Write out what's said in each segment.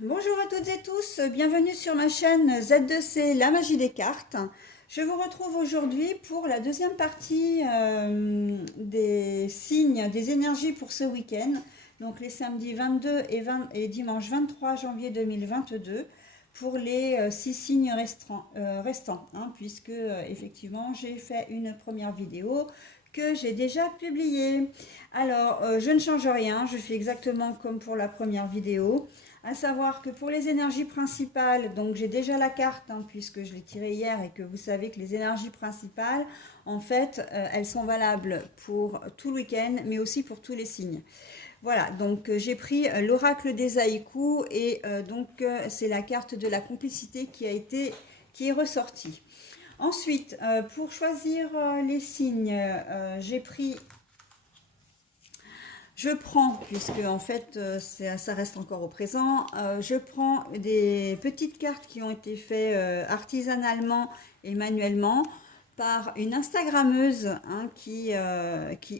Bonjour à toutes et tous, bienvenue sur ma chaîne Z2C, la magie des cartes. Je vous retrouve aujourd'hui pour la deuxième partie des signes, des énergies pour ce week-end, donc les samedis 22 et dimanche 23 janvier 2022, pour les 6 signes restants, hein, puisque effectivement j'ai fait une première vidéo que j'ai déjà publiée. Alors, je ne change rien, je fais exactement comme pour la première vidéo. À savoir que pour les énergies principales, donc j'ai déjà la carte, hein, puisque je l'ai tirée hier et que vous savez que les énergies principales, en fait, elles sont valables pour tout le week-end, mais aussi pour tous les signes. Voilà, donc j'ai pris l'oracle des haïkus et c'est la carte de la complicité qui est ressortie. Ensuite, pour choisir les signes, je prends, puisque en fait ça reste encore au présent, je prends des petites cartes qui ont été faites artisanalement et manuellement par une Instagrammeuse, hein, qui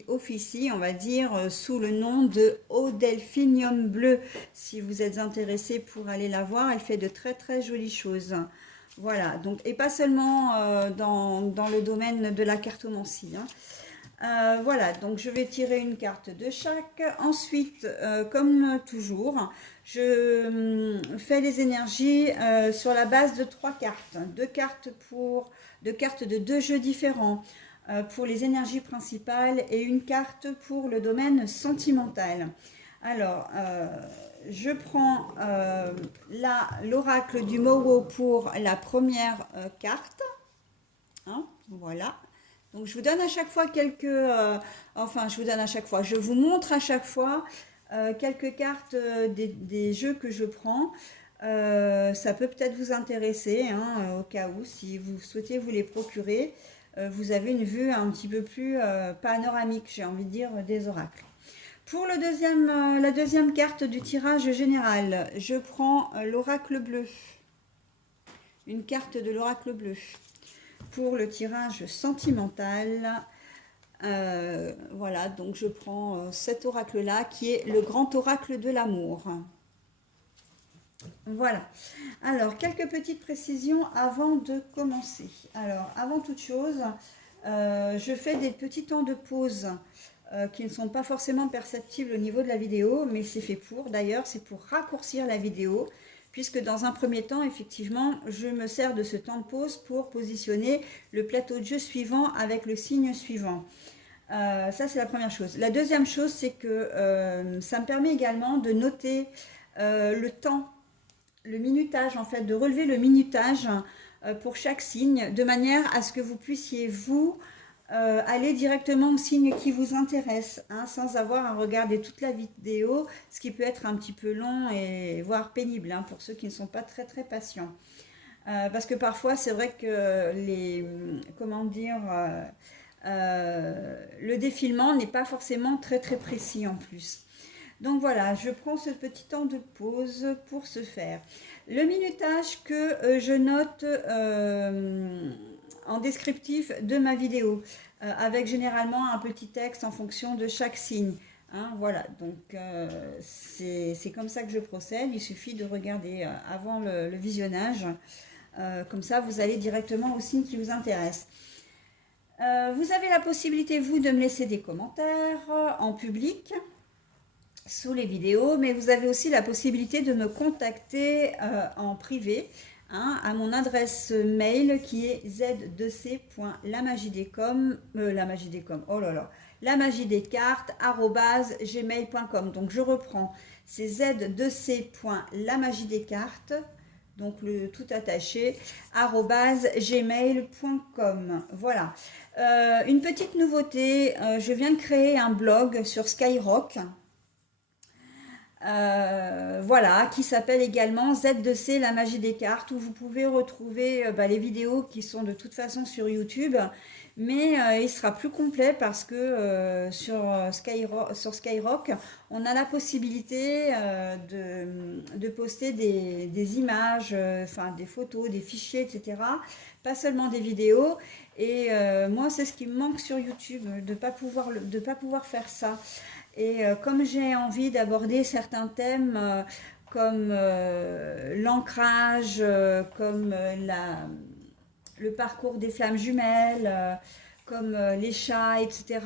officie, on va dire, sous le nom de Eau Delphinium Bleu. Si vous êtes intéressé pour aller la voir, elle fait de très très jolies choses. Voilà, donc, et pas seulement dans le domaine de la cartomancie, hein. Voilà, donc je vais tirer une carte de chaque. Ensuite, comme toujours, je fais les énergies sur la base de 3 cartes. Deux cartes de 2 jeux différents pour les énergies principales et une carte pour le domaine sentimental. Alors, je prends l'oracle du Mowo pour la première carte, hein, voilà. Donc je vous donne à chaque fois je vous donne à chaque fois, je vous montre à chaque fois quelques cartes des jeux que je prends. Ça peut peut-être vous intéresser, hein, au cas où, si vous souhaitez vous les procurer, vous avez une vue un petit peu plus panoramique, j'ai envie de dire, des oracles. Pour la deuxième carte du tirage général, je prends l'oracle bleu, une carte de l'oracle bleu. Pour le tirage sentimental, voilà, donc je prends cet oracle-là qui est le grand oracle de l'amour. Voilà. Alors, quelques petites précisions avant de commencer. Alors, avant toute chose, je fais des petits temps de pause qui ne sont pas forcément perceptibles au niveau de la vidéo, mais c'est fait pour. D'ailleurs, c'est pour raccourcir la vidéo, puisque dans un premier temps, effectivement, je me sers de ce temps de pause pour positionner le plateau de jeu suivant avec le signe suivant. Ça, c'est la première chose. La deuxième chose, c'est que ça me permet également de noter le temps, le minutage, en fait, de relever le minutage pour chaque signe, de manière à ce que vous puissiez, vous, aller directement au signe qui vous intéresse, hein, sans avoir à regarder toute la vidéo, ce qui peut être un petit peu long et voire pénible, hein, pour ceux qui ne sont pas très très patients. Parce que parfois, c'est vrai que comment dire, le défilement n'est pas forcément très très précis en plus. Donc voilà, je prends ce petit temps de pause pour ce faire. Le minutage que je note en descriptif de ma vidéo, avec généralement un petit texte en fonction de chaque signe. Hein, voilà, donc c'est comme ça que je procède. Il suffit de regarder avant le visionnage. Comme ça, vous allez directement au signe qui vous intéresse. Vous avez la possibilité, vous, de me laisser des commentaires en public sous les vidéos, mais vous avez aussi la possibilité de me contacter en privé, hein, à mon adresse mail qui est z2c.lamagidescom, oh là là, la magie des cartes @gmail.com. Donc je reprends, c'est z2c.lamagidescartes, donc le tout attaché @gmail.com. Voilà. Une petite nouveauté, je viens de créer un blog sur Skyrock. Voilà, qui s'appelle également Z2C, la magie des cartes, où vous pouvez retrouver les vidéos qui sont de toute façon sur YouTube, mais il sera plus complet parce que sur Skyrock, on a la possibilité de poster des images, enfin des photos, des fichiers, etc. Pas seulement des vidéos. Et moi, c'est ce qui me manque sur YouTube, de pas pouvoir faire ça. Et comme j'ai envie d'aborder certains thèmes comme l'ancrage, comme le parcours des flammes jumelles, comme les chats, etc.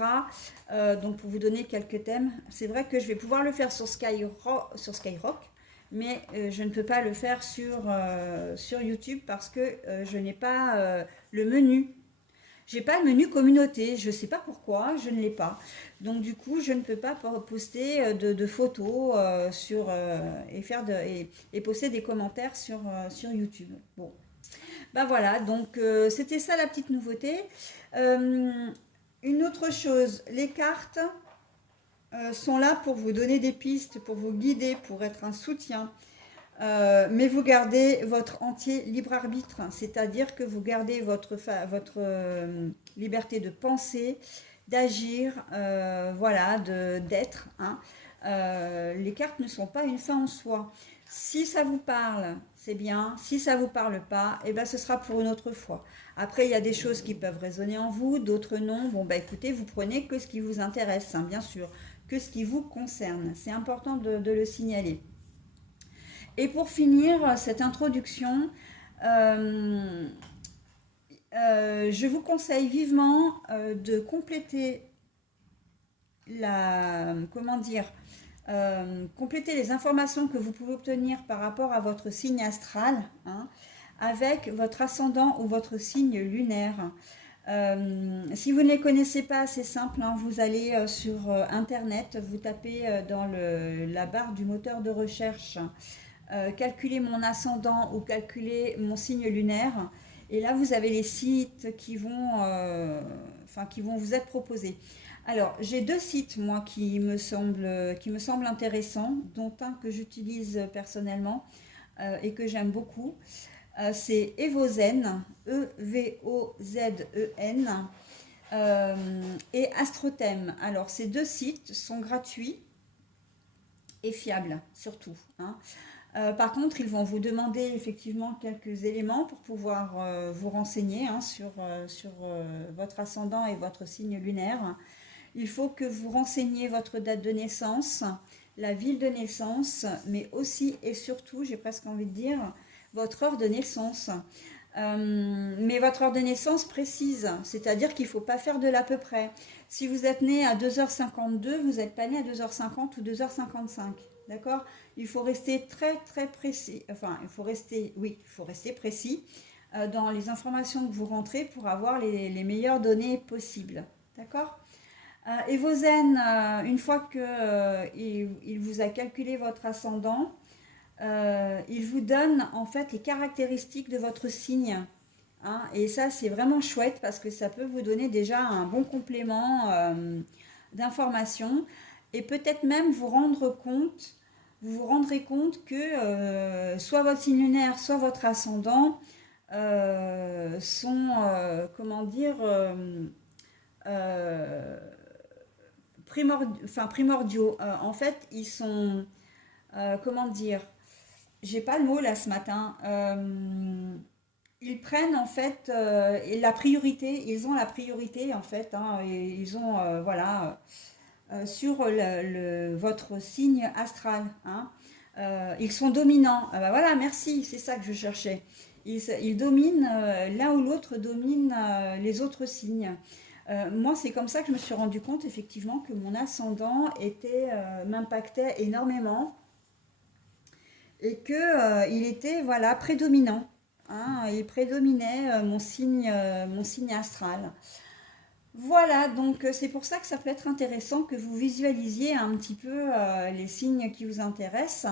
Donc pour vous donner quelques thèmes, c'est vrai que je vais pouvoir le faire sur Skyrock, mais je ne peux pas le faire sur YouTube parce que je n'ai pas le menu. J'ai pas le menu communauté, je ne sais pas pourquoi, je ne l'ai pas. Donc du coup, je ne peux pas poster de photos et poster des commentaires sur YouTube. Bon, ben voilà, donc c'était ça la petite nouveauté. Euh, une autre chose, les cartes sont là pour vous donner des pistes, pour vous guider, pour être un soutien. Mais vous gardez votre entier libre arbitre, c'est-à-dire que vous gardez votre liberté de penser, d'agir, voilà, d'être. Hein. Les cartes ne sont pas une fin en soi. Si ça vous parle, c'est bien. Si ça ne vous parle pas, eh ben, ce sera pour une autre fois. Après, il y a des choses qui peuvent résonner en vous, d'autres non. Bon, bah écoutez, vous prenez que ce qui vous intéresse, hein, bien sûr, que ce qui vous concerne. C'est important de le signaler. Et pour finir cette introduction, euh, je vous conseille vivement de compléter compléter les informations que vous pouvez obtenir par rapport à votre signe astral, hein, avec votre ascendant ou votre signe lunaire. Si vous ne les connaissez pas, c'est simple, hein, vous allez sur Internet, vous tapez dans la barre du moteur de recherche calculer mon ascendant ou calculer mon signe lunaire. Et là, vous avez les sites qui vont vous être proposés. Alors, j'ai deux sites, moi, qui me semblent intéressants, dont un que j'utilise personnellement et que j'aime beaucoup. C'est Evozen, Evozen, et Astrothème. Alors, ces deux sites sont gratuits et fiables, surtout. Hein. Par contre, ils vont vous demander effectivement quelques éléments pour pouvoir vous renseigner hein, sur votre ascendant et votre signe lunaire. Il faut que vous renseigniez votre date de naissance, la ville de naissance, mais aussi et surtout, j'ai presque envie de dire, votre heure de naissance. Mais votre heure de naissance précise, c'est-à-dire qu'il ne faut pas faire de l'à peu près. Si vous êtes né à 2h52, vous n'êtes pas né à 2h50 ou 2h55. D'accord? Il faut rester très très précis. Enfin, il faut rester précis dans les informations que vous rentrez pour avoir les meilleures données possibles. D'accord? Evozen, une fois qu'il vous a calculé votre ascendant, il vous donne en fait les caractéristiques de votre signe. Hein, et ça, c'est vraiment chouette parce que ça peut vous donner déjà un bon complément d'informations et peut-être même vous vous rendrez compte que soit votre signe lunaire, soit votre ascendant sont, comment dire, primordiaux. En fait, ils sont, comment dire, j'ai pas le mot là ce matin. Ils prennent en fait la priorité, ils ont la priorité en fait, hein, et ils ont voilà sur votre signe astral. Hein. Ils sont dominants. Ah bah voilà, merci, c'est ça que je cherchais. Ils dominent, l'un ou l'autre domine les autres signes. Moi, c'est comme ça que je me suis rendu compte effectivement que mon ascendant m'impactait énormément et que il était voilà prédominant. Hein, il prédominait mon signe astral. Voilà, donc c'est pour ça que ça peut être intéressant que vous visualisiez un petit peu les signes qui vous intéressent.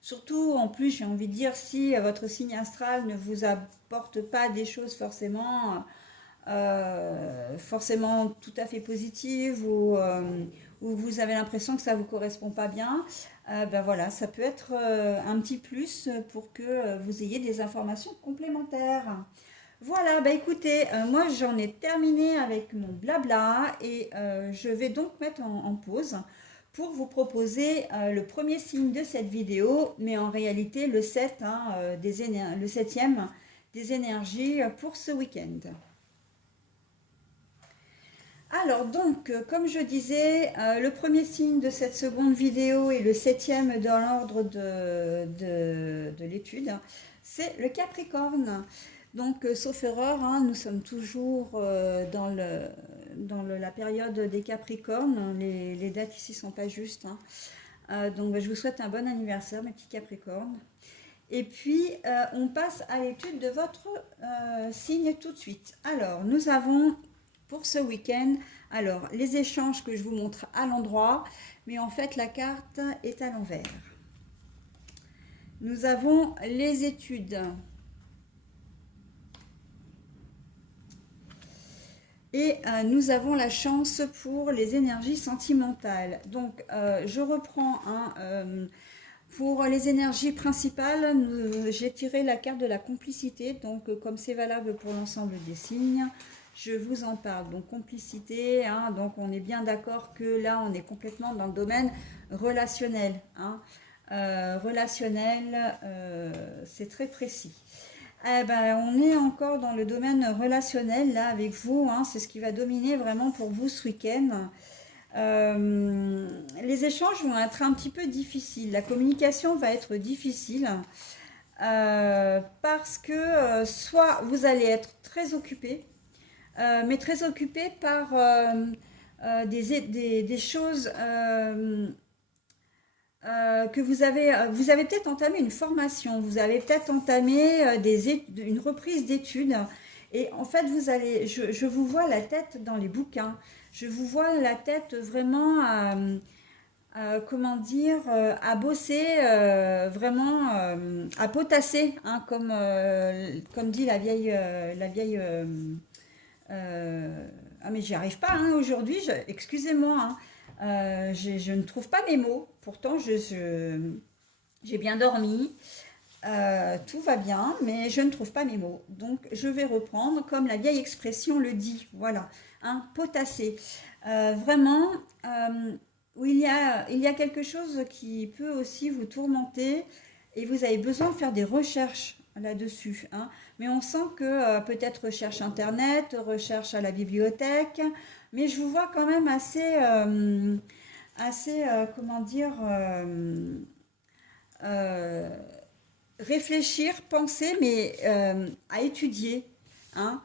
Surtout, en plus, j'ai envie de dire, si votre signe astral ne vous apporte pas des choses forcément tout à fait positives ou vous avez l'impression que ça ne vous correspond pas bien, ben voilà, ça peut être un petit plus pour que vous ayez des informations complémentaires. Voilà, bah écoutez, moi j'en ai terminé avec mon blabla et je vais donc mettre en pause pour vous proposer le premier signe de cette vidéo, mais en réalité le 7, hein, le 7e des énergies pour ce week-end. Alors donc, comme je disais, le premier signe de cette seconde vidéo et le septième dans l'ordre de l'étude, hein, c'est le Capricorne. Donc, sauf erreur, hein, nous sommes toujours la période des Capricornes. Les dates ici sont pas justes, hein. Donc, je vous souhaite un bon anniversaire, mes petits Capricornes. Et puis, on passe à l'étude de votre signe tout de suite. Alors, nous avons pour ce week-end, alors, les échanges que je vous montre à l'endroit, mais en fait, la carte est à l'envers. Nous avons les études. Et nous avons la chance pour les énergies sentimentales. Donc, je reprends pour les énergies principales, j'ai tiré la carte de la complicité. Donc, comme c'est valable pour l'ensemble des signes, je vous en parle. Donc, complicité, hein, donc on est bien d'accord que là, on est complètement dans le domaine relationnel, hein. Relationnel, c'est très précis. Eh ben, on est encore dans le domaine relationnel là avec vous, hein, c'est ce qui va dominer vraiment pour vous ce week-end. Les échanges vont être un petit peu difficiles, la communication va être difficile parce que soit vous allez être très occupé, mais très occupé par des choses que vous avez peut-être entamé une formation, vous avez peut-être entamé une reprise d'études. Et en fait, je vous vois la tête dans les bouquins. Je vous vois la tête vraiment comment dire, à bosser, vraiment à potasser, hein, comme dit ah mais j'y arrive pas, hein, aujourd'hui, excusez-moi, hein. Je ne trouve pas mes mots. Pourtant, j'ai bien dormi, tout va bien, mais je ne trouve pas mes mots. Donc, je vais reprendre comme la vieille expression le dit. Voilà, hein, potasser. Vraiment, où il y a quelque chose qui peut aussi vous tourmenter et vous avez besoin de faire des recherches là-dessus, hein. Mais on sent que peut-être recherche internet, recherche à la bibliothèque, mais je vous vois quand même comment dire, euh, réfléchir, penser, mais à étudier, hein.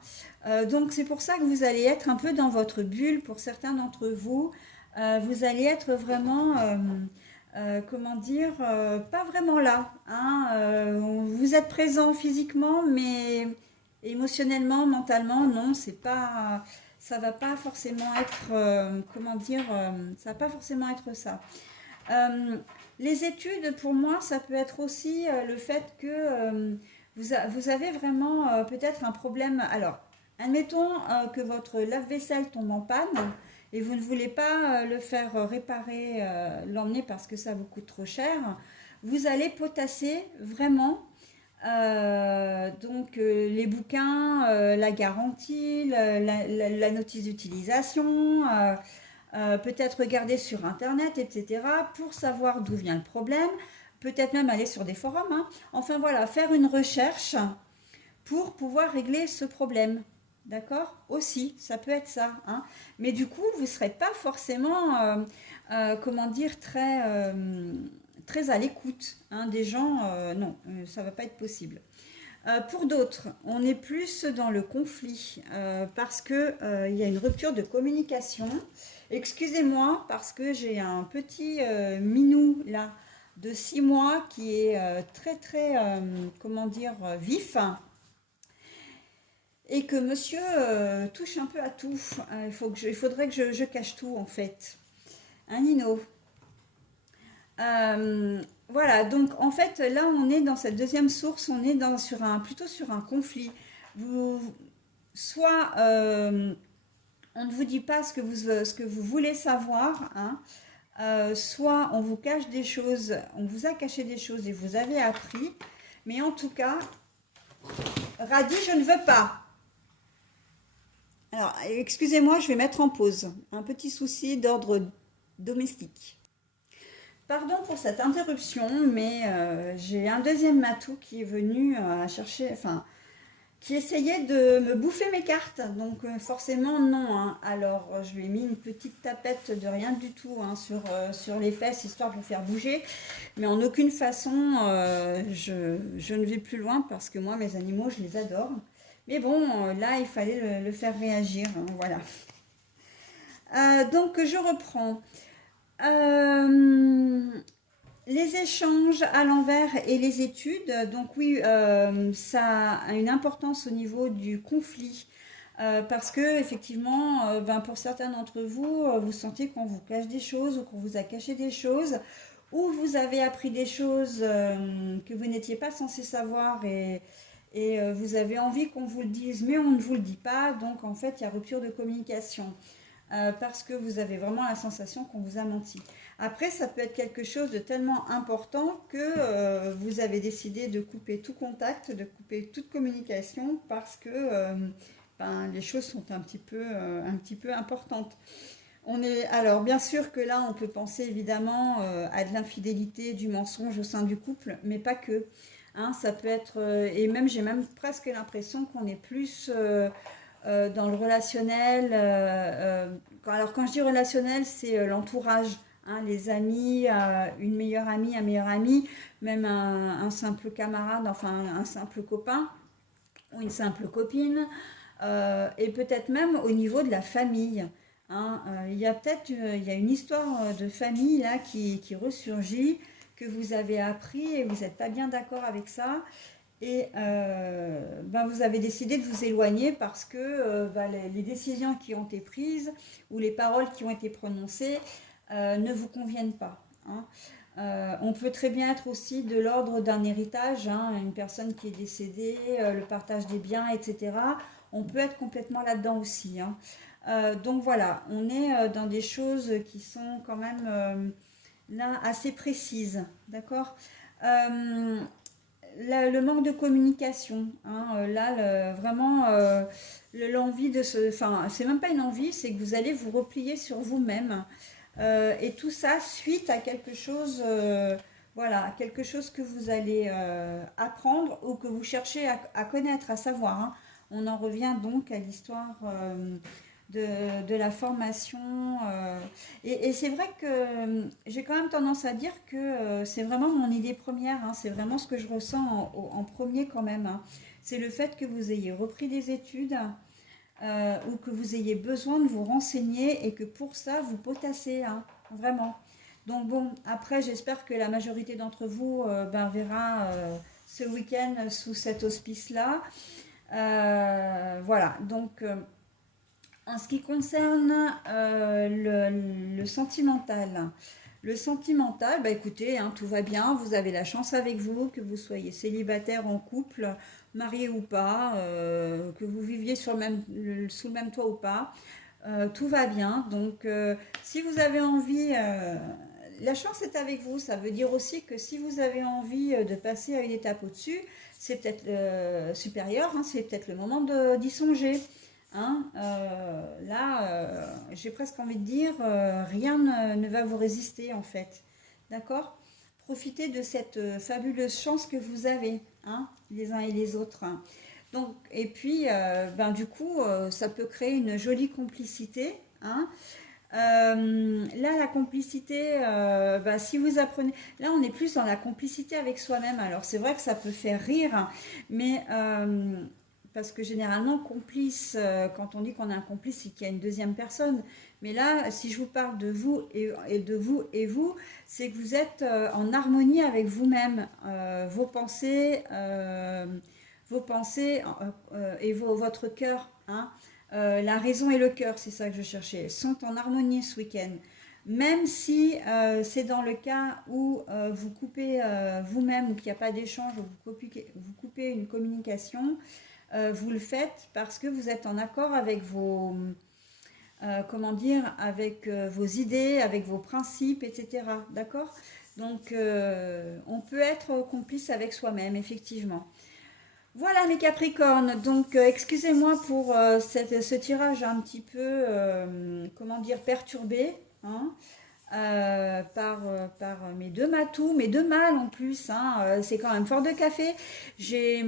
Donc c'est pour ça que vous allez être un peu dans votre bulle pour certains d'entre vous. Vous allez être vraiment, comment dire, pas vraiment là, hein. Vous êtes présent physiquement, mais émotionnellement, mentalement, non, c'est pas, ça va pas forcément être, comment dire, ça va pas forcément être ça. Euh, les études, pour moi, ça peut être aussi le fait que vous avez vraiment peut-être un problème. Alors, admettons que votre lave-vaisselle tombe en panne et vous ne voulez pas le faire réparer, l'emmener parce que ça vous coûte trop cher. Vous allez potasser vraiment les bouquins, la garantie, la notice d'utilisation, peut-être regarder sur Internet, etc., pour savoir d'où vient le problème, peut-être même aller sur des forums, hein. Enfin voilà, faire une recherche pour pouvoir régler ce problème. D'accord? Aussi, ça peut être ça, hein. Mais du coup, vous ne serez pas forcément, comment dire, très à l'écoute, hein, des gens. Non, ça ne va pas être possible. Pour d'autres, on est plus dans le conflit parce que il y a une rupture de communication. Excusez-moi parce que j'ai un petit minou là de 6 mois qui est comment dire, vif et que monsieur touche un peu à tout. Il faudrait que je cache tout en fait. Un Nino. Voilà, donc en fait, là, on est dans cette deuxième source, on est plutôt sur un conflit. Vous, soit on ne vous dit pas ce que vous voulez savoir, hein, soit on vous cache des choses, on vous a caché des choses et vous avez appris, mais en tout cas, radis, je ne veux pas. Alors, excusez-moi, je vais mettre en pause. Un petit souci d'ordre domestique. Pardon pour cette interruption, mais j'ai un deuxième matou qui est venu chercher, enfin, qui essayait de me bouffer mes cartes. Donc forcément non, hein. Alors je lui ai mis une petite tapette de rien du tout, hein, sur les fesses, histoire de le faire bouger. Mais en aucune façon, je ne vais plus loin parce que moi, mes animaux, je les adore. Mais bon, là, il fallait le faire réagir, hein, voilà. Donc je reprends. Euh, les échanges à l'envers et les études, donc oui, ça a une importance au niveau du conflit. Parce que effectivement, ben, pour certains d'entre vous, vous sentez qu'on vous cache des choses ou qu'on vous a caché des choses, ou vous avez appris des choses que vous n'étiez pas censé savoir et vous avez envie qu'on vous le dise, mais on ne vous le dit pas. Donc en fait, il y a rupture de communication parce que vous avez vraiment la sensation qu'on vous a menti. Après, ça peut être quelque chose de tellement important que vous avez décidé de couper tout contact, de couper toute communication parce que ben, les choses sont un petit peu importantes. Alors, bien sûr que là, on peut penser évidemment à de l'infidélité, du mensonge au sein du couple, mais pas que. Hein, ça peut être, et même j'ai même presque l'impression qu'on est plus dans le relationnel. Alors quand je dis relationnel, c'est l'entourage, hein, les amis, une meilleure amie, un meilleur ami, même un simple camarade, enfin un simple copain ou une simple copine, et peut-être même au niveau de la famille. Hein. Il y a peut-être il y a une histoire de famille là qui ressurgit, que vous avez appris et vous n'êtes pas bien d'accord avec ça. Et ben vous avez décidé de vous éloigner parce que ben les décisions qui ont été prises ou les paroles qui ont été prononcées ne vous conviennent pas. Hein. On peut très bien être aussi de l'ordre d'un héritage, hein, une personne qui est décédée, le partage des biens, etc. On peut être complètement là-dedans aussi. Hein. Donc voilà, on est dans des choses qui sont quand même là assez précises, d'accord. Euh, le manque de communication, hein, là, vraiment, l'envie de se... Enfin, c'est même pas une envie, c'est que vous allez vous replier sur vous-même. Et tout ça suite à quelque chose, voilà, quelque chose que vous allez apprendre ou que vous cherchez à connaître, à savoir. Hein. On en revient donc à l'histoire de la formation. Et c'est vrai que j'ai quand même tendance à dire que c'est vraiment mon idée première, hein, c'est vraiment ce que je ressens en premier quand même. Hein. C'est le fait que vous ayez repris des études ou que vous ayez besoin de vous renseigner et que pour ça vous potassez, hein, vraiment. Donc bon, après j'espère que la majorité d'entre vous ben, verra ce week-end sous cet auspice-là. Voilà, donc en ce qui concerne le sentimental, bah écoutez, hein, tout va bien, vous avez la chance avec vous, que vous soyez célibataire, en couple, marié ou pas, que vous viviez sous le même toit ou pas, tout va bien. Donc si vous avez envie, la chance est avec vous, ça veut dire aussi que si vous avez envie de passer à une étape au-dessus, c'est peut-être supérieur, hein, c'est peut-être le moment d'y songer. Hein, là, j'ai presque envie de dire, rien ne va vous résister en fait. D'accord. Profitez de cette fabuleuse chance que vous avez, hein, les uns et les autres. Hein. Donc, et puis, ben, du coup, ça peut créer une jolie complicité. Hein. Là, la complicité, bah, si vous apprenez, là, on est plus dans la complicité avec soi-même. Alors, c'est vrai que ça peut faire rire, hein, mais parce que généralement, complice, quand on dit qu'on a un complice, c'est qu'il y a une deuxième personne. Mais là, si je vous parle de vous et de vous et vous, c'est que vous êtes en harmonie avec vous-même, vos pensées et votre cœur. Hein. La raison et le cœur, c'est ça que je cherchais, sont en harmonie ce week-end. Même si c'est dans le cas où vous coupez vous-même ou qu'il n'y a pas d'échange, ou vous coupez une communication, vous le faites parce que vous êtes en accord avec comment dire, avec vos idées, avec vos principes, etc. D'accord. Donc, on peut être complice avec soi-même, effectivement. Voilà mes Capricornes, donc excusez-moi pour ce tirage un petit peu, comment dire, perturbé. Hein. par mes deux matous, mes deux mâles en plus, hein, c'est quand même fort de café. J'ai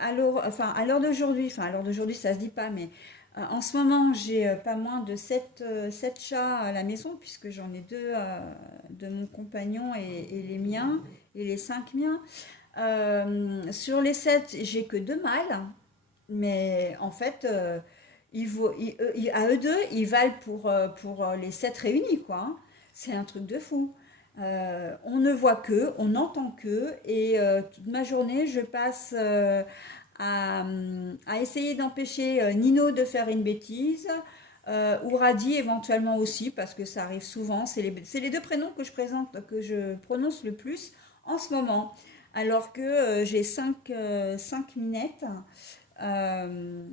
à l'heure d'aujourd'hui, enfin à l'heure d'aujourd'hui ça se dit pas, mais en ce moment j'ai pas moins de 7 chats à la maison puisque j'en ai deux de mon compagnon et les miens et les 5 miens. Sur les 7 j'ai que deux mâles, mais en fait à eux deux ils valent pour les 7 réunis quoi, hein. C'est un truc de fou. On ne voit qu'eux, on n'entend qu'eux, et toute ma journée, je passe à essayer d'empêcher Nino de faire une bêtise, ou Radi éventuellement aussi, parce que ça arrive souvent. C'est les deux prénoms que je prononce le plus en ce moment. Alors que j'ai cinq minettes, euh,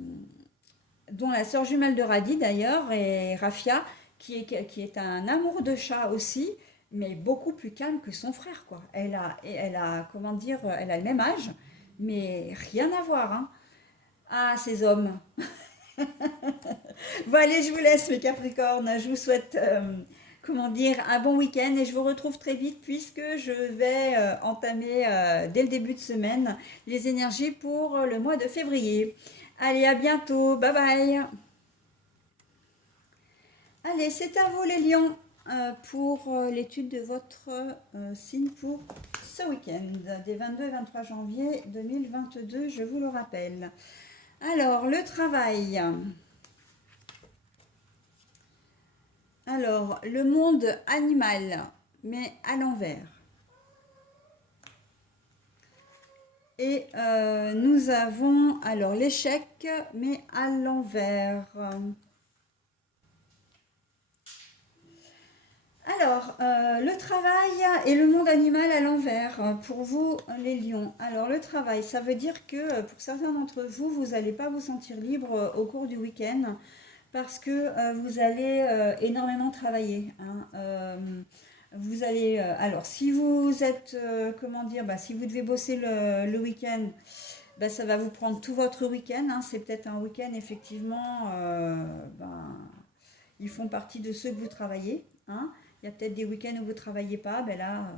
dont la sœur jumelle de Radi d'ailleurs, et Rafia, qui est un amour de chat aussi, mais beaucoup plus calme que son frère, quoi. Comment dire, elle a le même âge, mais rien à voir, hein. Ah, ces hommes. Bon, allez, je vous laisse, mes Capricornes. Je vous souhaite, comment dire, un bon week-end et je vous retrouve très vite puisque je vais entamer dès le début de semaine les énergies pour le mois de février. Allez, à bientôt. Bye bye. Allez, c'est à vous les lions pour l'étude de votre signe pour ce week-end des 22 et 23 janvier 2022, je vous le rappelle. Alors, le travail. Alors, le monde animal, mais à l'envers. Et nous avons alors l'échec, mais à l'envers. Alors, le travail et le monde animal à l'envers pour vous, les lions. Alors, le travail, ça veut dire que pour certains d'entre vous, vous n'allez pas vous sentir libre au cours du week-end parce que vous allez énormément travailler, hein. Vous allez, alors, si vous êtes, comment dire, bah, si vous devez bosser le week-end, bah, ça va vous prendre tout votre week-end, hein. C'est peut-être un week-end, effectivement, ben, ils font partie de ceux que vous travaillez, hein. Il y a peut-être des week-ends où vous ne travaillez pas. Ben là,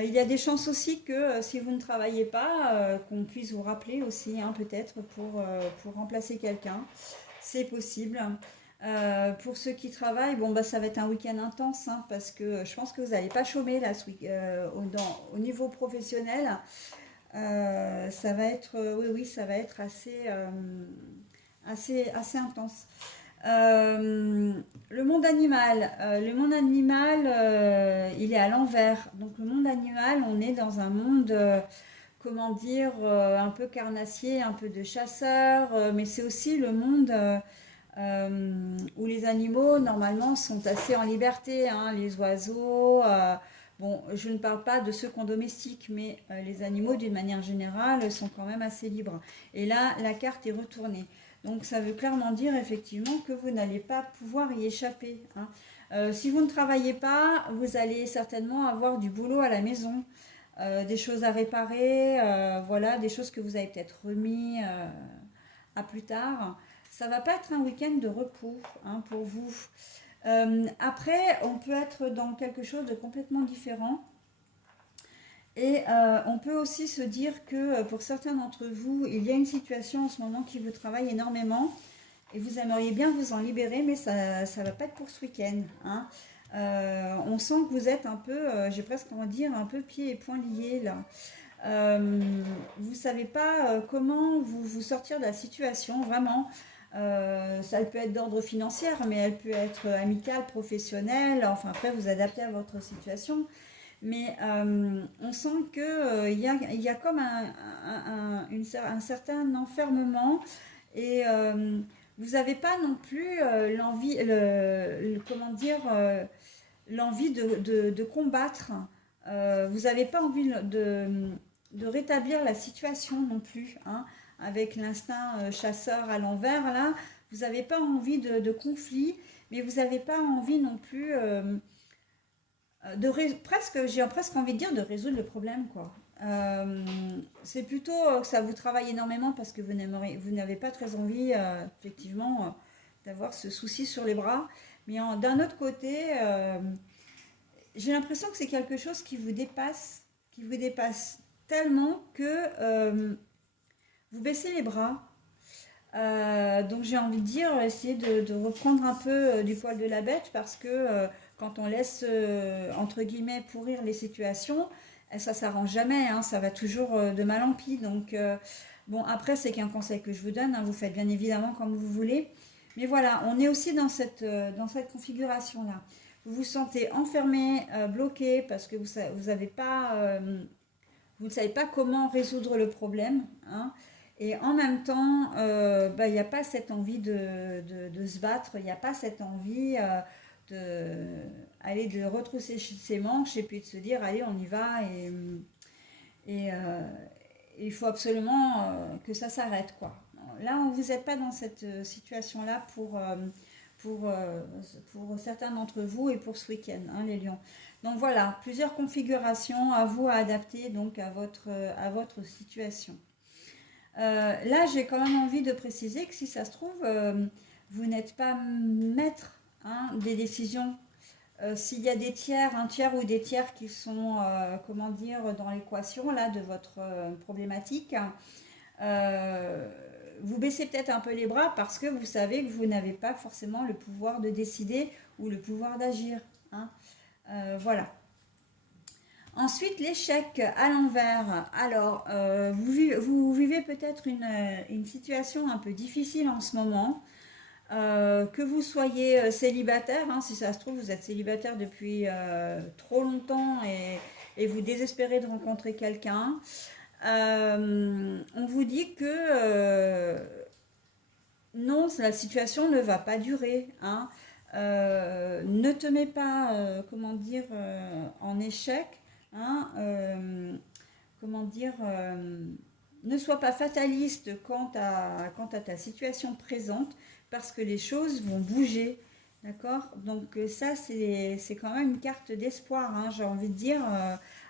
il y a des chances aussi que si vous ne travaillez pas, qu'on puisse vous rappeler aussi, hein, peut-être pour remplacer quelqu'un. C'est possible. Pour ceux qui travaillent, bon, bah, ça va être un week-end intense, hein, parce que je pense que vous n'allez pas chômer là, au niveau professionnel. Ça va être, oui, oui, ça va être assez intense. Le monde animal, il est à l'envers. Donc le monde animal, on est dans un monde, comment dire, un peu carnassier, un peu de chasseurs, mais c'est aussi le monde où les animaux normalement sont assez en liberté, hein, les oiseaux. Bon, je ne parle pas de ceux qu'on domestique, mais les animaux d'une manière générale sont quand même assez libres. Et là, la carte est retournée. Donc ça veut clairement dire effectivement que vous n'allez pas pouvoir y échapper, hein. Si vous ne travaillez pas, vous allez certainement avoir du boulot à la maison, des choses à réparer, voilà, des choses que vous avez peut-être remis à plus tard. Ça va pas être un week-end de repos, hein, pour vous. Après, on peut être dans quelque chose de complètement différent. Et on peut aussi se dire que pour certains d'entre vous, il y a une situation en ce moment qui vous travaille énormément et vous aimeriez bien vous en libérer, mais ça ne va pas être pour ce week-end, hein. On sent que vous êtes un peu, j'ai presque envie de dire, un peu pieds et poings liés là. Vous ne savez pas comment vous sortir de la situation, vraiment. Ça peut être d'ordre financier, mais elle peut être amicale, professionnelle, enfin après vous adaptez à votre situation. Mais on sent qu'il y a comme un certain enfermement et vous n'avez pas non plus l'envie, comment dire, l'envie de combattre. Vous n'avez pas envie de rétablir la situation non plus, hein, avec l'instinct chasseur à l'envers, là. Vous n'avez pas envie de conflit, mais vous n'avez pas envie non plus j'ai presque envie de dire de résoudre le problème, quoi. C'est plutôt que ça vous travaille énormément parce que vous n'avez pas très envie, effectivement, d'avoir ce souci sur les bras. Mais d'un autre côté, j'ai l'impression que c'est quelque chose qui vous dépasse tellement que vous baissez les bras. Donc j'ai envie de dire, essayer de reprendre un peu du poil de la bête parce que quand on laisse, entre guillemets, pourrir les situations, ça s'arrange jamais, hein, ça va toujours de mal en pis. Donc bon, après, c'est qu'un conseil que je vous donne, hein, vous faites bien évidemment comme vous voulez. Mais voilà, on est aussi dans cette configuration-là. Vous vous sentez enfermé, bloqué parce que vous avez pas, vous ne savez pas comment résoudre le problème, hein. Et en même temps, bah, il n'y a pas cette envie de se battre, il n'y a pas cette envie de retrousser ses manches et puis de se dire, allez, on y va. Et il faut absolument que ça s'arrête, quoi. Là, vous n'êtes pas dans cette situation-là pour, euh, pour certains d'entre vous et pour ce week-end, hein, les lions. Donc voilà, plusieurs configurations à vous à adapter donc à votre situation. Là, j'ai quand même envie de préciser que si ça se trouve, vous n'êtes pas maître, hein, des décisions. S'il y a des tiers, un tiers ou des tiers qui sont, comment dire, dans l'équation là de votre problématique, euh, vous baissez peut-être un peu les bras parce que vous savez que vous n'avez pas forcément le pouvoir de décider ou le pouvoir d'agir, hein. Voilà. Ensuite, l'échec à l'envers. Alors, vous vivez peut-être une situation un peu difficile en ce moment. Que vous soyez célibataire, hein, si ça se trouve, vous êtes célibataire depuis trop longtemps et vous désespérez de rencontrer quelqu'un. On vous dit que non, la situation ne va pas durer, hein. Ne te mets pas, comment dire, en échec, hein. Comment dire, ne sois pas fataliste quant à ta situation présente parce que les choses vont bouger. D'accord. Donc ça, c'est quand même une carte d'espoir, hein, j'ai envie de dire,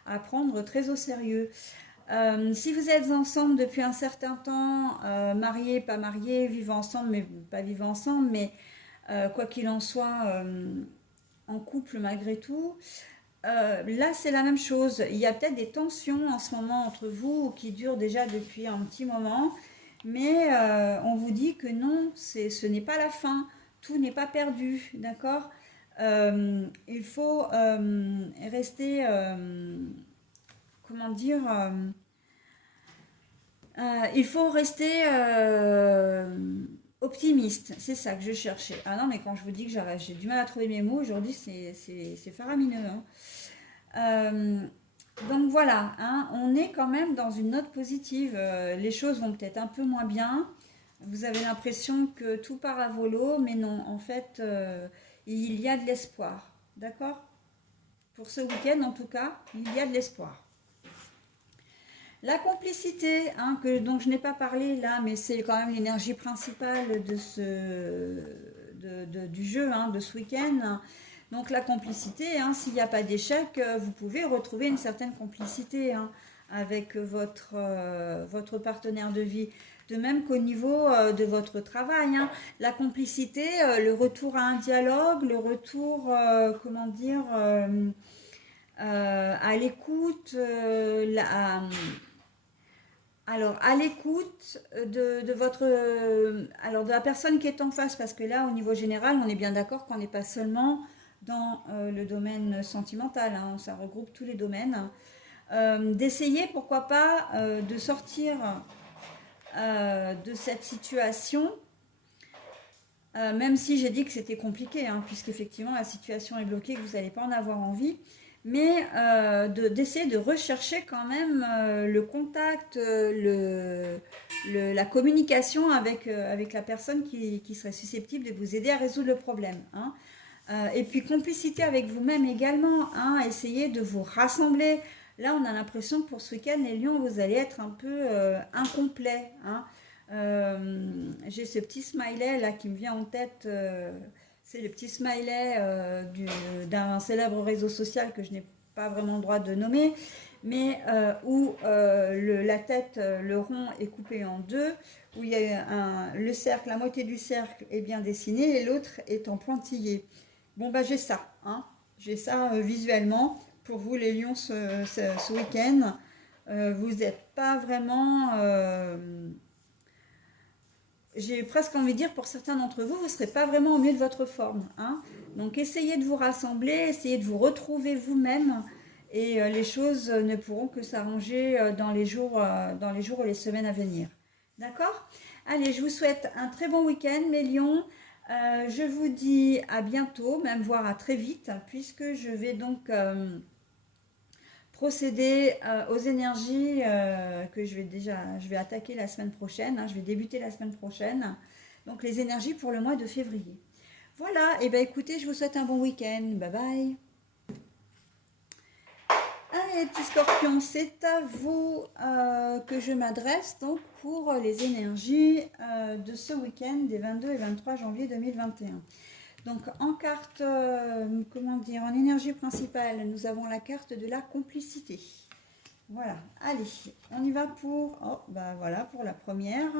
à prendre très au sérieux. Si vous êtes ensemble depuis un certain temps, mariés, pas mariés, vivant ensemble, mais pas vivant ensemble, mais quoi qu'il en soit, en couple malgré tout, là c'est la même chose. Il y a peut-être des tensions en ce moment entre vous qui durent déjà depuis un petit moment, mais on vous dit que non, ce n'est pas la fin, tout n'est pas perdu, d'accord. Il faut rester, comment dire, il faut rester optimiste, c'est ça que je cherchais. Ah non, mais quand je vous dis que j'ai du mal à trouver mes mots aujourd'hui, c'est faramineux, hein. Euh, donc voilà, hein, on est quand même dans une note positive. Les choses vont peut-être un peu moins bien. Vous avez l'impression que tout part à volo, mais non, en fait, il y a de l'espoir. D'accord. Pour ce week-end, en tout cas, il y a de l'espoir. La complicité, hein, dont je n'ai pas parlé là, mais c'est quand même l'énergie principale du jeu, hein, de ce week-end. Donc la complicité, hein, s'il n'y a pas d'échec, vous pouvez retrouver une certaine complicité, hein, avec votre partenaire de vie. De même qu'au niveau de votre travail, hein. La complicité, le retour à un dialogue, le retour, comment dire, à l'écoute, alors, à l'écoute de votre, alors de la personne qui est en face, parce que là, au niveau général, on est bien d'accord qu'on n'est pas seulement dans le domaine sentimental, hein, ça regroupe tous les domaines. D'essayer, pourquoi pas, de sortir de cette situation, même si j'ai dit que c'était compliqué, hein, puisqu'effectivement la situation est bloquée, que vous n'allez pas en avoir envie, mais d'essayer de rechercher quand même le contact, la communication avec la personne qui serait susceptible de vous aider à résoudre le problème, hein. Et puis complicité avec vous-même également, hein, essayer de vous rassembler. Là, on a l'impression que pour ce week-end, les lions, vous allez être un peu incomplet, hein. J'ai ce petit smiley là qui me vient en tête. C'est le petit smiley d'un célèbre réseau social que je n'ai pas vraiment le droit de nommer, mais où la tête, le rond est coupé en deux, où il y a le cercle, la moitié du cercle est bien dessinée et l'autre est en pointillé. Bon, bah j'ai ça, hein. J'ai ça visuellement pour vous les lions ce week-end. Vous n'êtes pas vraiment... j'ai presque envie de dire pour certains d'entre vous, vous ne serez pas vraiment au mieux de votre forme, hein. Donc essayez de vous rassembler, essayez de vous retrouver vous-même et les choses ne pourront que s'arranger dans les jours et les semaines à venir. D'accord? Allez, je vous souhaite un très bon week-end, mes lions. Je vous dis à bientôt, même voire à très vite, puisque je vais donc procéder aux énergies que je vais attaquer la semaine prochaine, hein, je vais débuter la semaine prochaine. Donc les énergies pour le mois de février. Voilà, et bien écoutez, je vous souhaite un bon week-end. Bye bye. Allez les petits scorpions, c'est à vous que je m'adresse donc pour les énergies de ce week-end des 22 et 23 janvier 2021. Donc en carte, comment dire, en énergie principale, nous avons la carte de la complicité. Voilà, allez, on y va pour, oh, bah voilà, pour la première.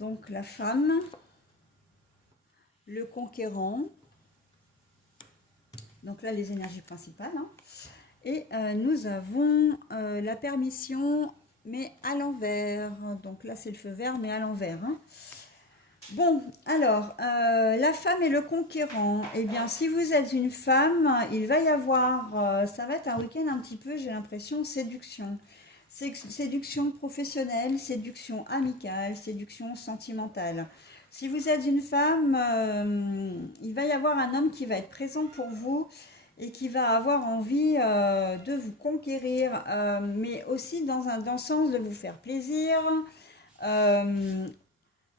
Donc la femme, le conquérant. Donc là, les énergies principales. Hein. Et nous avons la permission, mais à l'envers. Donc là, c'est le feu vert, mais à l'envers. Hein. Bon, alors, la femme et le conquérant. Eh bien, si vous êtes une femme, il va y avoir, ça va être un week-end un petit peu, j'ai l'impression, séduction. Séduction professionnelle, séduction amicale, séduction sentimentale. Si vous êtes une femme, il va y avoir un homme qui va être présent pour vous et qui va avoir envie de vous conquérir, mais aussi dans le sens de vous faire plaisir.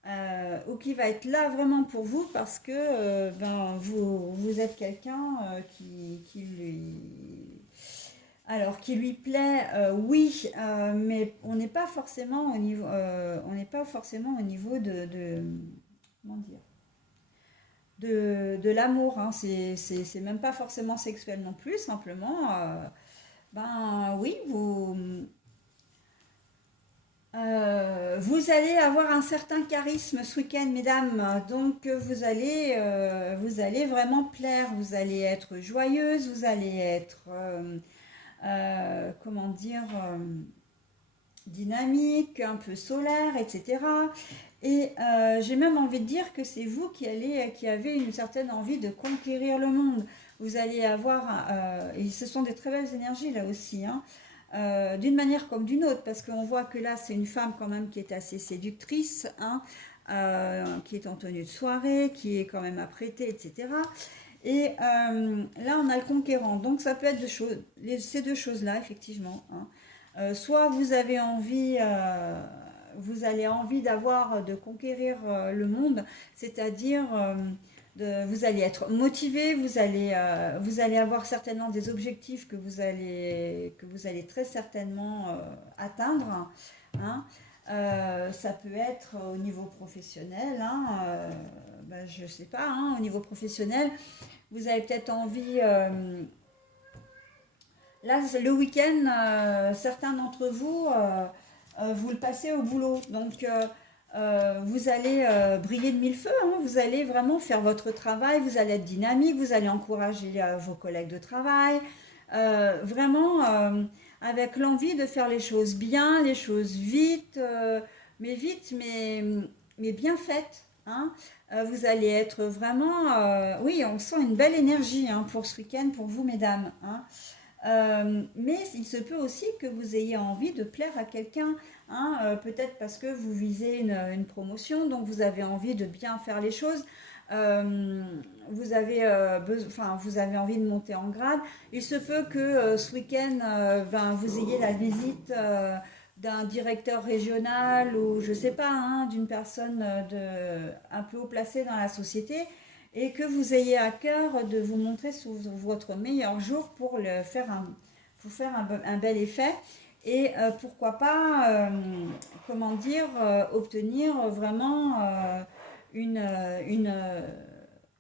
Euh, ou qui va être là vraiment pour vous parce que vous êtes quelqu'un qui lui plaît, oui, mais on n'est pas forcément au niveau, comment dire, de l'amour, hein. C'est même pas forcément sexuel non plus, simplement, oui, vous allez avoir un certain charisme ce week-end, mesdames. Donc, vous allez vraiment plaire. Vous allez être joyeuse. Vous allez être, comment dire, dynamique, un peu solaire, etc. Et j'ai même envie de dire que c'est vous qui avez une certaine envie de conquérir le monde. Vous allez avoir, et ce sont des très belles énergies là aussi, hein, d'une manière comme d'une autre, parce qu'on voit que là, c'est une femme quand même qui est assez séductrice, hein, qui est en tenue de soirée, qui est quand même apprêtée, etc. Et là, on a le conquérant. Donc, ça peut être ces deux choses-là, effectivement. Hein. Soit vous allez envie de conquérir le monde, c'est-à-dire vous allez être motivé, vous allez avoir certainement des objectifs que vous allez très certainement atteindre. Hein. Ça peut être au niveau professionnel, hein, je ne sais pas, hein, au niveau professionnel, vous avez peut-être envie, là le week-end, certains d'entre vous, vous le passez au boulot, donc vous allez briller de mille feux, hein. Vous allez vraiment faire votre travail, vous allez être dynamique, vous allez encourager vos collègues de travail, vraiment avec l'envie de faire les choses bien, les choses vite, mais bien faites. Hein. Vous allez être vraiment, oui, on sent une belle énergie, hein, pour ce week-end, pour vous, mesdames. Hein. Mais il se peut aussi que vous ayez envie de plaire à quelqu'un, hein, peut-être parce que vous visez une promotion, donc vous avez envie de bien faire les choses, euh, vous avez envie de monter en grade. Il se peut que ce week-end, vous ayez la visite d'un directeur régional ou je sais pas, hein, d'une personne un peu haut placée dans la société et que vous ayez à cœur de vous montrer sous votre meilleur jour pour faire un bel effet et pourquoi pas, comment dire, obtenir vraiment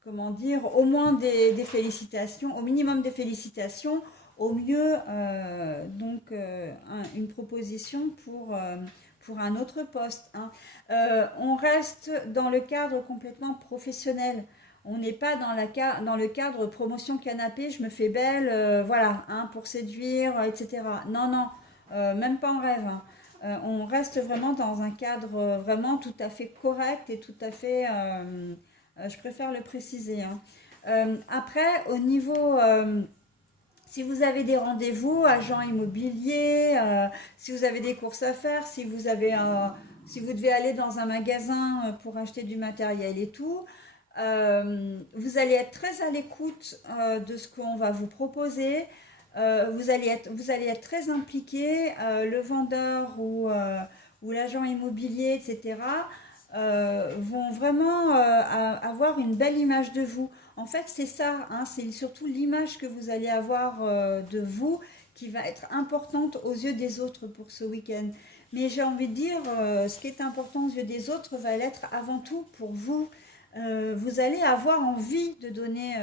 comment dire, au moins des félicitations, au minimum des félicitations, au mieux une proposition pour un autre poste. Hein. On reste dans le cadre complètement professionnel. On n'est pas dans le cadre promotion canapé, je me fais belle, voilà, hein, pour séduire, etc. Non, non, même pas en rêve, hein. On reste vraiment dans un cadre vraiment tout à fait correct et tout à fait, je préfère le préciser, hein. Après, au niveau, si vous avez des rendez-vous, agent immobilier, si vous avez des courses à faire, si vous devez aller dans un magasin pour acheter du matériel et tout, vous allez être très à l'écoute de ce qu'on va vous proposer. Vous allez être très impliqué, le vendeur ou l'agent immobilier, etc., vont vraiment avoir une belle image de vous. En fait, c'est ça, hein, c'est surtout l'image que vous allez avoir de vous qui va être importante aux yeux des autres pour ce week-end. Mais j'ai envie de dire, ce qui est important aux yeux des autres va l'être avant tout pour vous. Vous allez avoir envie de donner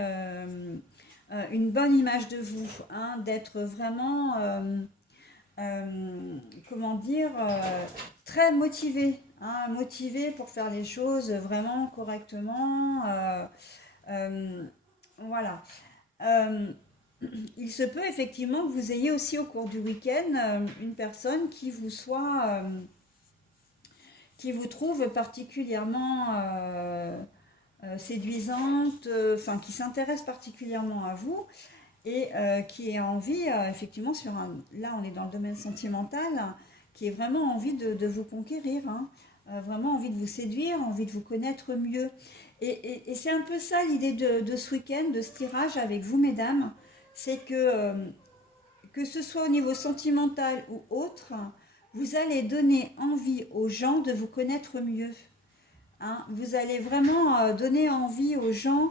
une bonne image de vous, hein, d'être vraiment, comment dire, très motivé, hein, motivé pour faire les choses vraiment correctement. Euh, voilà. Euh, il se peut effectivement que vous ayez aussi au cours du week-end une personne qui vous trouve particulièrement séduisante, enfin qui s'intéresse particulièrement à vous et qui a envie, effectivement, là on est dans le domaine sentimental, qui est vraiment envie de vous conquérir, hein, vraiment envie de vous séduire, envie de vous connaître mieux. Et c'est un peu ça l'idée de ce week-end, de ce tirage avec vous, mesdames, c'est que ce soit au niveau sentimental ou autre, vous allez donner envie aux gens de vous connaître mieux, hein. Vous allez vraiment donner envie aux gens,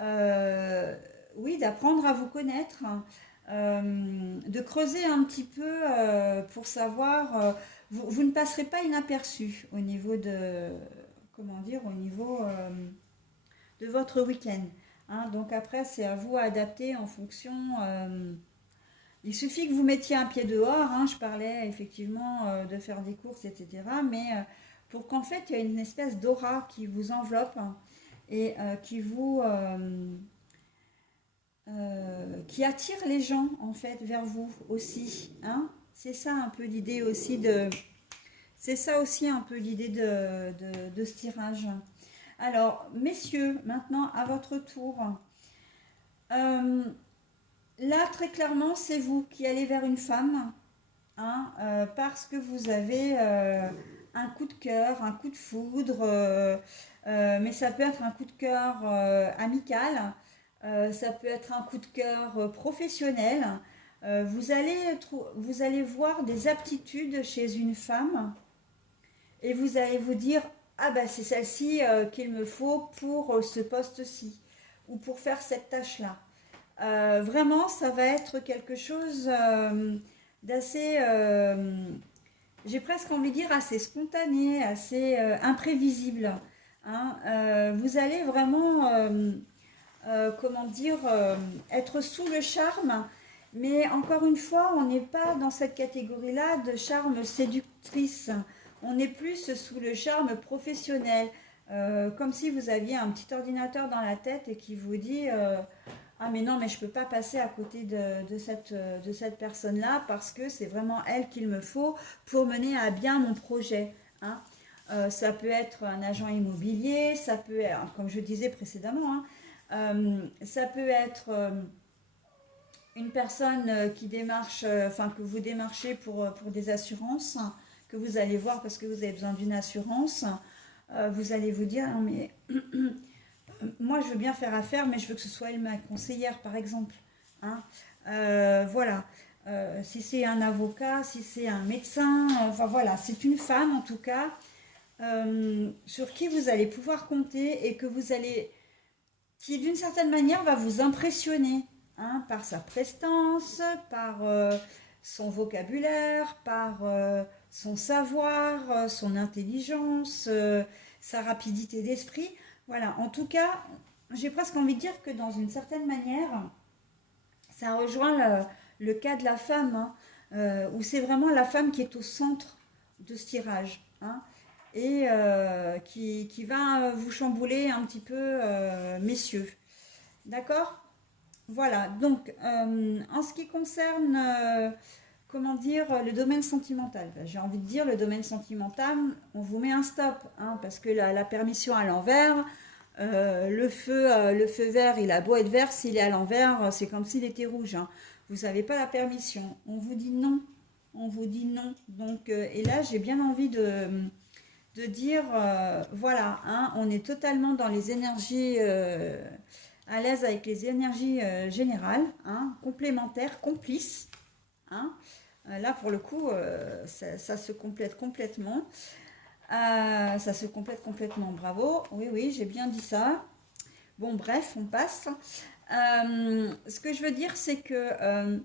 euh, oui, d'apprendre à vous connaître, hein, de creuser un petit peu pour savoir. Vous ne passerez pas inaperçu au niveau comment dire, au niveau de votre week-end, hein. Donc après, c'est à vous à adapter en fonction. Il suffit que vous mettiez un pied dehors, hein, je parlais effectivement de faire des courses, etc. Mais pour qu'en fait, il y ait une espèce d'aura qui vous enveloppe, hein, et qui attire les gens en fait vers vous aussi, hein. C'est ça un peu l'idée aussi c'est ça aussi un peu l'idée de ce tirage. Alors, messieurs, maintenant à votre tour. Euh, Là, très clairement, c'est vous qui allez vers une femme, hein, parce que vous avez un coup de cœur, un coup de foudre, mais ça peut être un coup de cœur amical, ça peut être un coup de cœur professionnel. Vous allez voir des aptitudes chez une femme et vous allez vous dire, ah ben c'est celle-ci qu'il me faut pour ce poste-ci ou pour faire cette tâche-là. Vraiment, ça va être quelque chose d'assez, j'ai presque envie de dire, assez spontané, assez imprévisible, hein. Vous allez vraiment, comment dire, être sous le charme, mais encore une fois, on n'est pas dans cette catégorie-là de charme séductrice. On est plus sous le charme professionnel, comme si vous aviez un petit ordinateur dans la tête et qui vous dit ah mais non, mais je ne peux pas passer à côté de cette personne-là parce que c'est vraiment elle qu'il me faut pour mener à bien mon projet, hein. Ça peut être un agent immobilier, ça peut être, comme je disais précédemment, hein, ça peut être une personne qui démarche, enfin que vous démarchez pour des assurances, hein, que vous allez voir parce que vous avez besoin d'une assurance. Vous allez vous dire, non mais moi je veux bien faire affaire, mais je veux que ce soit elle ma conseillère, par exemple, hein. Voilà. Si c'est un avocat, si c'est un médecin, enfin voilà, c'est une femme en tout cas, sur qui vous allez pouvoir compter et qui d'une certaine manière va vous impressionner, hein, par sa prestance, par son vocabulaire, par son savoir, son intelligence, sa rapidité d'esprit. Voilà, en tout cas, j'ai presque envie de dire que dans une certaine manière, ça rejoint le cas de la femme, hein, où c'est vraiment la femme qui est au centre de ce tirage, hein. et qui va vous chambouler un petit peu, messieurs. D'accord? Voilà, donc en ce qui concerne, comment dire, le domaine sentimental, ben, j'ai envie de dire le domaine sentimental, on vous met un stop, hein, parce que la permission à l'envers, le feu vert, il a beau être vert, s'il est à l'envers, c'est comme s'il était rouge, hein. Vous n'avez pas la permission, on vous dit non, on vous dit non. Donc, et là, j'ai bien envie de dire, voilà, hein, on est totalement dans les énergies, à l'aise avec les énergies générales, hein, complémentaires, complices. Hein. Là, pour le coup, ça se complète complètement. Ça se complète complètement, bravo. Oui, oui, j'ai bien dit ça. Bon, bref, on passe. Ce que je veux dire, c'est que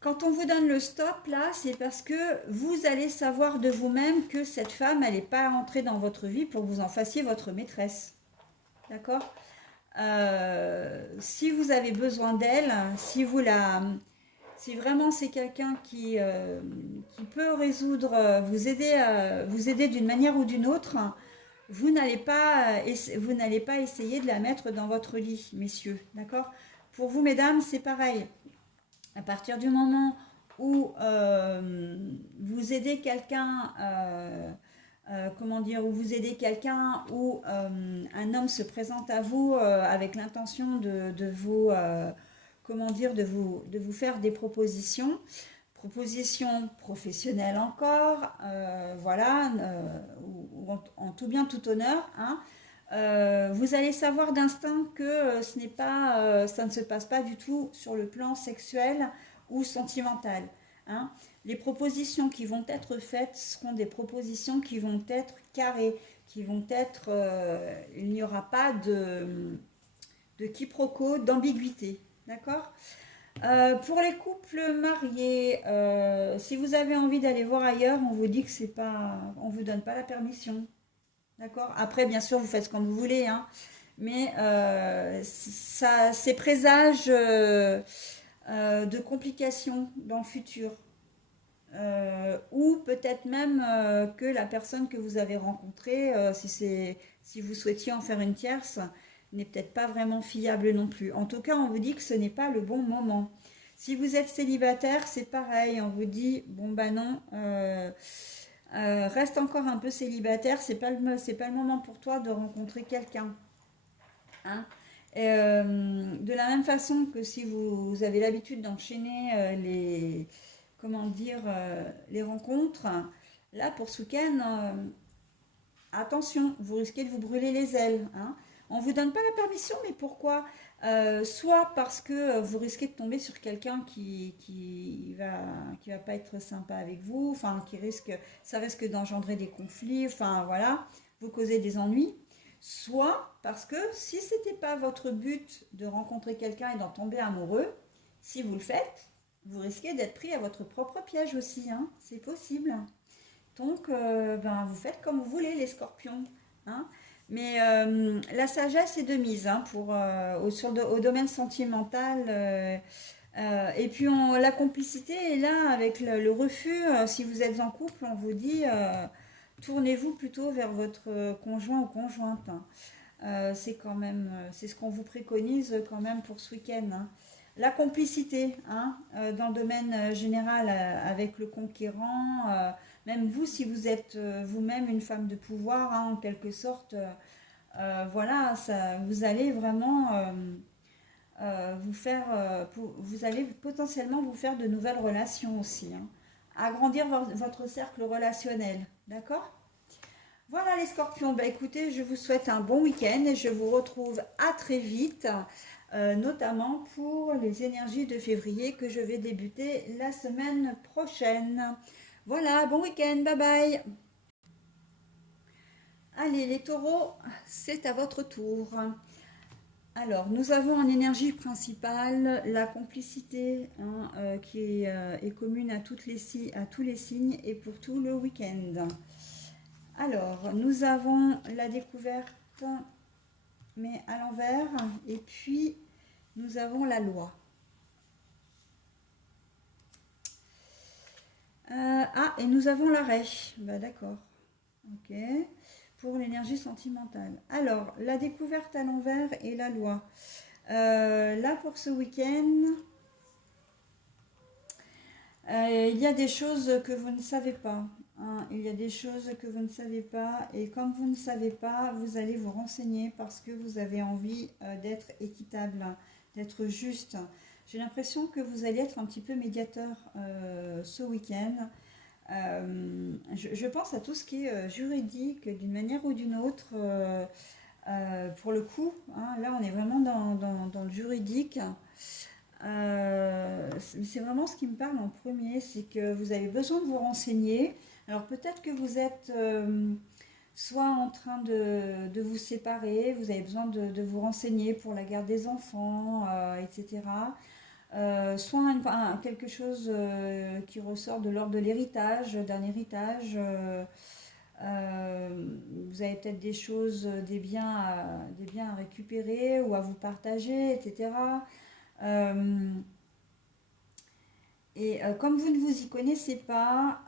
quand on vous donne le stop, là, c'est parce que vous allez savoir de vous-même que cette femme, elle n'est pas entrée dans votre vie pour que vous en fassiez votre maîtresse. D'accord? Si vous avez besoin d'elle, si vraiment c'est quelqu'un qui peut résoudre, vous aider d'une manière ou d'une autre, vous n'allez pas essayer de la mettre dans votre lit, messieurs, d'accord? Pour vous, mesdames, c'est pareil. À partir du moment où vous aidez quelqu'un, comment dire, où vous aidez quelqu'un, où un homme se présente à vous avec l'intention de vous, comment dire, de vous faire des propositions professionnelles encore, voilà, ou en tout bien, tout honneur, hein. Vous allez savoir d'instinct que ça ne se passe pas du tout sur le plan sexuel ou sentimental, hein. Les propositions qui vont être faites seront des propositions qui vont être carrées, qui vont être, il n'y aura pas de quiproquo, d'ambiguïté, d'accord? Pour les couples mariés, si vous avez envie d'aller voir ailleurs, on vous dit que c'est pas, on vous donne pas la permission, d'accord? Après, bien sûr, vous faites comme vous voulez, hein, mais ça, c'est présage de complications dans le futur. Ou peut-être même que la personne que vous avez rencontrée, si vous souhaitiez en faire une tierce, n'est peut-être pas vraiment fiable non plus. En tout cas, on vous dit que ce n'est pas le bon moment. Si vous êtes célibataire, c'est pareil. On vous dit, bon bah non, reste encore un peu célibataire. C'est pas le moment pour toi de rencontrer quelqu'un, hein. De la même façon que si vous avez l'habitude d'enchaîner comment dire, les rencontres, là pour ce week-end, attention, vous risquez de vous brûler les ailes, hein. On ne vous donne pas la permission, mais pourquoi? Soit parce que vous risquez de tomber sur quelqu'un qui va pas être sympa avec vous, enfin ça risque d'engendrer des conflits, enfin voilà, vous causez des ennuis. Soit parce que si c'était pas votre but de rencontrer quelqu'un et d'en tomber amoureux, si vous le faites, vous risquez d'être pris à votre propre piège aussi, hein, c'est possible. Donc, ben, vous faites comme vous voulez, les scorpions, hein. Mais la sagesse est de mise, hein, au domaine sentimental. Et puis la complicité est là avec le refus. Si vous êtes en couple, on vous dit tournez-vous plutôt vers votre conjoint ou conjointe, hein. C'est quand même, c'est ce qu'on vous préconise quand même pour ce week-end, hein. La complicité, hein, dans le domaine général avec le conquérant, même vous, si vous êtes vous-même une femme de pouvoir, hein, en quelque sorte, voilà, ça, vous allez vraiment vous allez potentiellement vous faire de nouvelles relations aussi, hein. Agrandir votre cercle relationnel, d'accord? Voilà les scorpions, bah, écoutez, je vous souhaite un bon week-end et je vous retrouve à très vite, notamment pour les énergies de février que je vais débuter la semaine prochaine. Voilà, bon week-end, bye bye. Allez les taureaux, c'est à votre tour. Alors, nous avons en énergie principale la complicité, hein, qui est commune à tous les signes et pour tout le week-end. Alors, nous avons la découverte, mais à l'envers, et puis nous avons la loi. Et nous avons l'arrêt. Bah, d'accord. Ok. Pour l'énergie sentimentale. Alors, la découverte à l'envers et la loi. Là, pour ce week-end, il y a des choses que vous ne savez pas, hein. Il y a des choses que vous ne savez pas. Et comme vous ne savez pas, vous allez vous renseigner parce que vous avez envie d'être équitable, d'être juste. J'ai l'impression que vous allez être un petit peu médiateur ce week-end. Je pense à tout ce qui est juridique d'une manière ou d'une autre. Pour le coup, hein, là on est vraiment dans le juridique. C'est vraiment ce qui me parle en premier, c'est que vous avez besoin de vous renseigner. Alors peut-être que vous êtes soit en train de vous séparer, vous avez besoin de vous renseigner pour la garde des enfants, etc. Soit quelque chose qui ressort de l'ordre de l'héritage, d'un héritage. Vous avez peut-être des choses, des biens à récupérer ou à vous partager, etc. Euh, Comme vous ne vous y connaissez pas,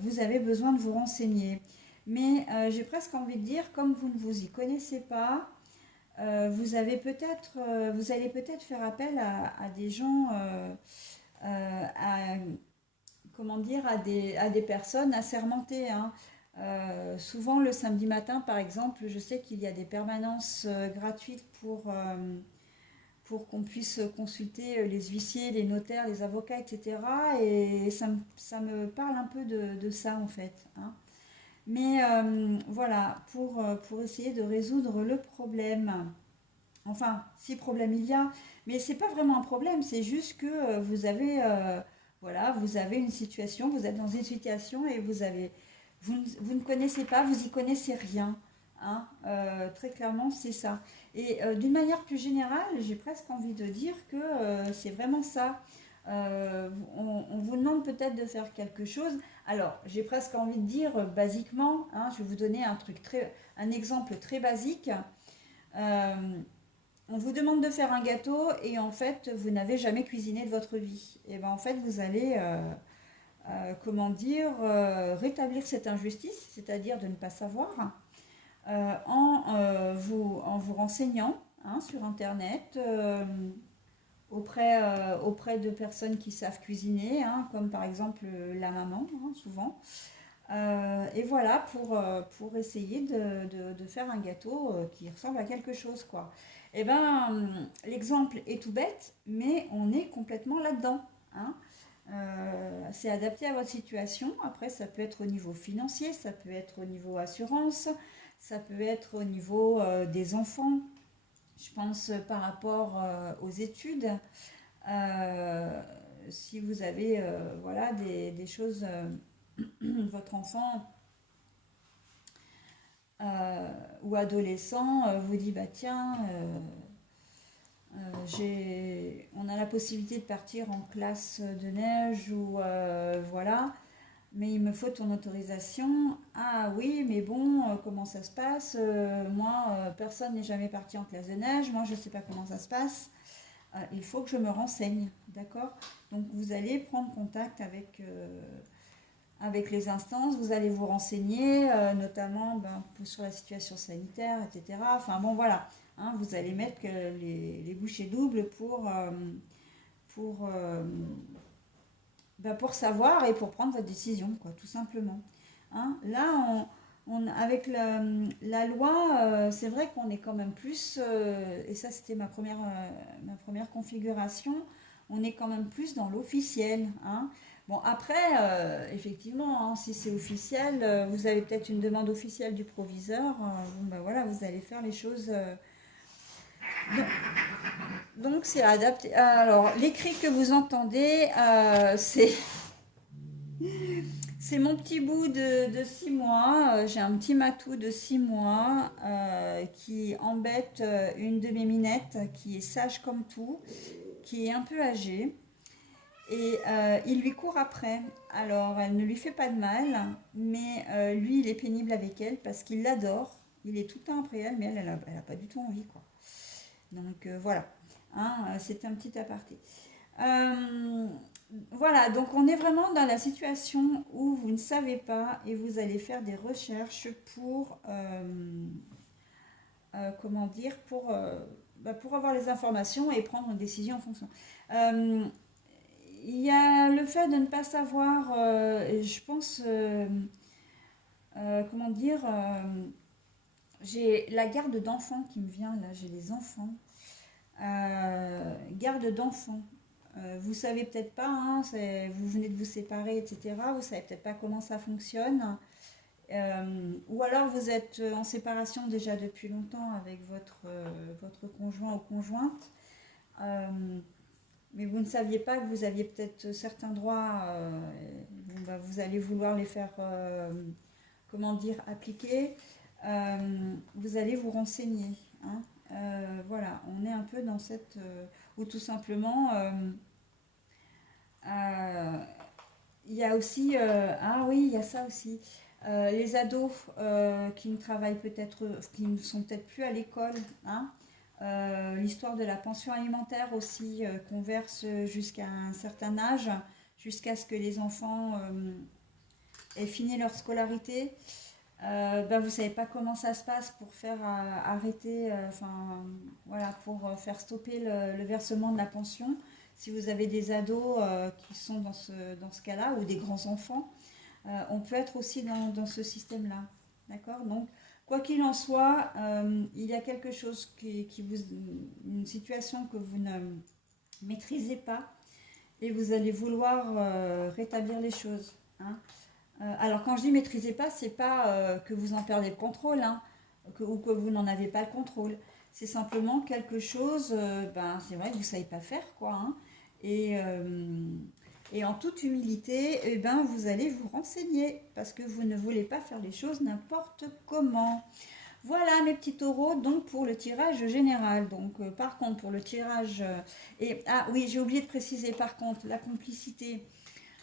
vous avez besoin de vous renseigner. Mais j'ai presque envie de dire, comme vous ne vous y connaissez pas, vous allez peut-être faire appel à des gens, à, comment dire, à des personnes assermentées, hein. Souvent le samedi matin, par exemple, je sais qu'il y a des permanences gratuites pour qu'on puisse consulter les huissiers, les notaires, les avocats, etc. Et ça me parle un peu de ça en fait, hein. Mais voilà, pour essayer de résoudre le problème. Enfin, si problème il y a, mais c'est pas vraiment un problème, c'est juste que voilà, vous avez une situation, vous êtes dans une situation et vous ne connaissez pas, vous y connaissez rien, hein. Très clairement, c'est ça. Et d'une manière plus générale, j'ai presque envie de dire que c'est vraiment ça. On vous demande peut-être de faire quelque chose. Alors, j'ai presque envie de dire basiquement, hein, je vais vous donner un exemple très basique. Euh, on vous demande de faire un gâteau et en fait, vous n'avez jamais cuisiné de votre vie. Et ben en fait, vous allez, comment dire, rétablir cette injustice, c'est-à-dire de ne pas savoir, en vous renseignant, hein, sur Internet, auprès de personnes qui savent cuisiner, hein, comme par exemple la maman, hein, souvent. Et voilà, pour essayer de faire un gâteau qui ressemble à quelque chose, quoi. Et ben, l'exemple est tout bête, mais on est complètement là-dedans, hein. C'est adapté à votre situation. Après, ça peut être au niveau financier, ça peut être au niveau assurance, ça peut être au niveau des enfants. Je pense par rapport aux études. Euh, Si vous avez voilà, des choses, votre enfant ou adolescent vous dit bah tiens, on a la possibilité de partir en classe de neige ou voilà, mais il me faut ton autorisation. Ah oui, mais bon, comment ça se passe? Moi, personne n'est jamais parti en classe de neige, moi je ne sais pas comment ça se passe. Il faut que je me renseigne, d'accord? Donc vous allez prendre contact avec les instances, vous allez vous renseigner, notamment sur la situation sanitaire, etc. Enfin bon, voilà, hein, vous allez mettre les bouchées doubles pour, euh, pour savoir et pour prendre votre décision, quoi, tout simplement, hein. Là, avec la loi, c'est vrai qu'on est quand même plus, et ça c'était ma première configuration, on est quand même plus dans l'officiel, hein. Bon, après, effectivement, hein, si c'est officiel, vous avez peut-être une demande officielle du proviseur, bon, ben voilà, vous allez faire les choses. Donc, donc c'est adapté. Alors, les cris que vous entendez, c'est mon petit bout de 6 mois. J'ai un petit matou de 6 mois qui embête une de mes minettes qui est sage comme tout, qui est un peu âgée. Et il lui court après. Alors, elle ne lui fait pas de mal, mais lui, il est pénible avec elle parce qu'il l'adore. Il est tout le temps après elle, mais elle a pas du tout envie, quoi. Donc voilà, hein, c'était un petit aparté. Euh, voilà, donc on est vraiment dans la situation où vous ne savez pas et vous allez faire des recherches pour, comment dire, pour avoir les informations et prendre une décision en fonction. Euh, Il y a le fait de ne pas savoir, et je pense, comment dire, j'ai la garde d'enfants qui me vient là, j'ai des enfants. Garde d'enfants. Vous savez peut-être pas, hein, vous venez de vous séparer, etc. Vous savez peut-être pas comment ça fonctionne. Ou alors vous êtes en séparation déjà depuis longtemps avec votre conjoint ou conjointe. Euh, mais vous ne saviez pas que vous aviez peut-être certains droits. Bon, bah, vous allez vouloir les faire, comment dire, appliquer. Vous allez vous renseigner, hein. Voilà, on est un peu dans cette... ou tout simplement, euh, il y a aussi... ah oui, il y a ça aussi. Les ados qui ne travaillent peut-être, qui ne sont peut-être plus à l'école, hein. L'histoire de la pension alimentaire aussi, qu'on verse jusqu'à un certain âge, jusqu'à ce que les enfants aient fini leur scolarité. Ben, vous ne savez pas comment ça se passe pour faire arrêter, enfin voilà, pour faire stopper le versement de la pension. Si vous avez des ados qui sont dans ce cas-là, ou des grands-enfants, on peut être aussi dans ce système-là. D'accord? Donc, quoi qu'il en soit, il y a quelque chose une situation que vous ne maîtrisez pas et vous allez vouloir rétablir les choses, hein. Alors quand je dis maîtrisez pas, c'est pas que vous en perdez le contrôle, hein, ou que vous n'en avez pas le contrôle. C'est simplement quelque chose, ben, c'est vrai que vous ne savez pas faire, quoi, hein. Et, et en toute humilité, eh ben, vous allez vous renseigner parce que vous ne voulez pas faire les choses n'importe comment. Voilà mes petits taureaux, donc pour le tirage général. Donc par contre, pour le tirage... et ah oui, j'ai oublié de préciser par contre, la complicité.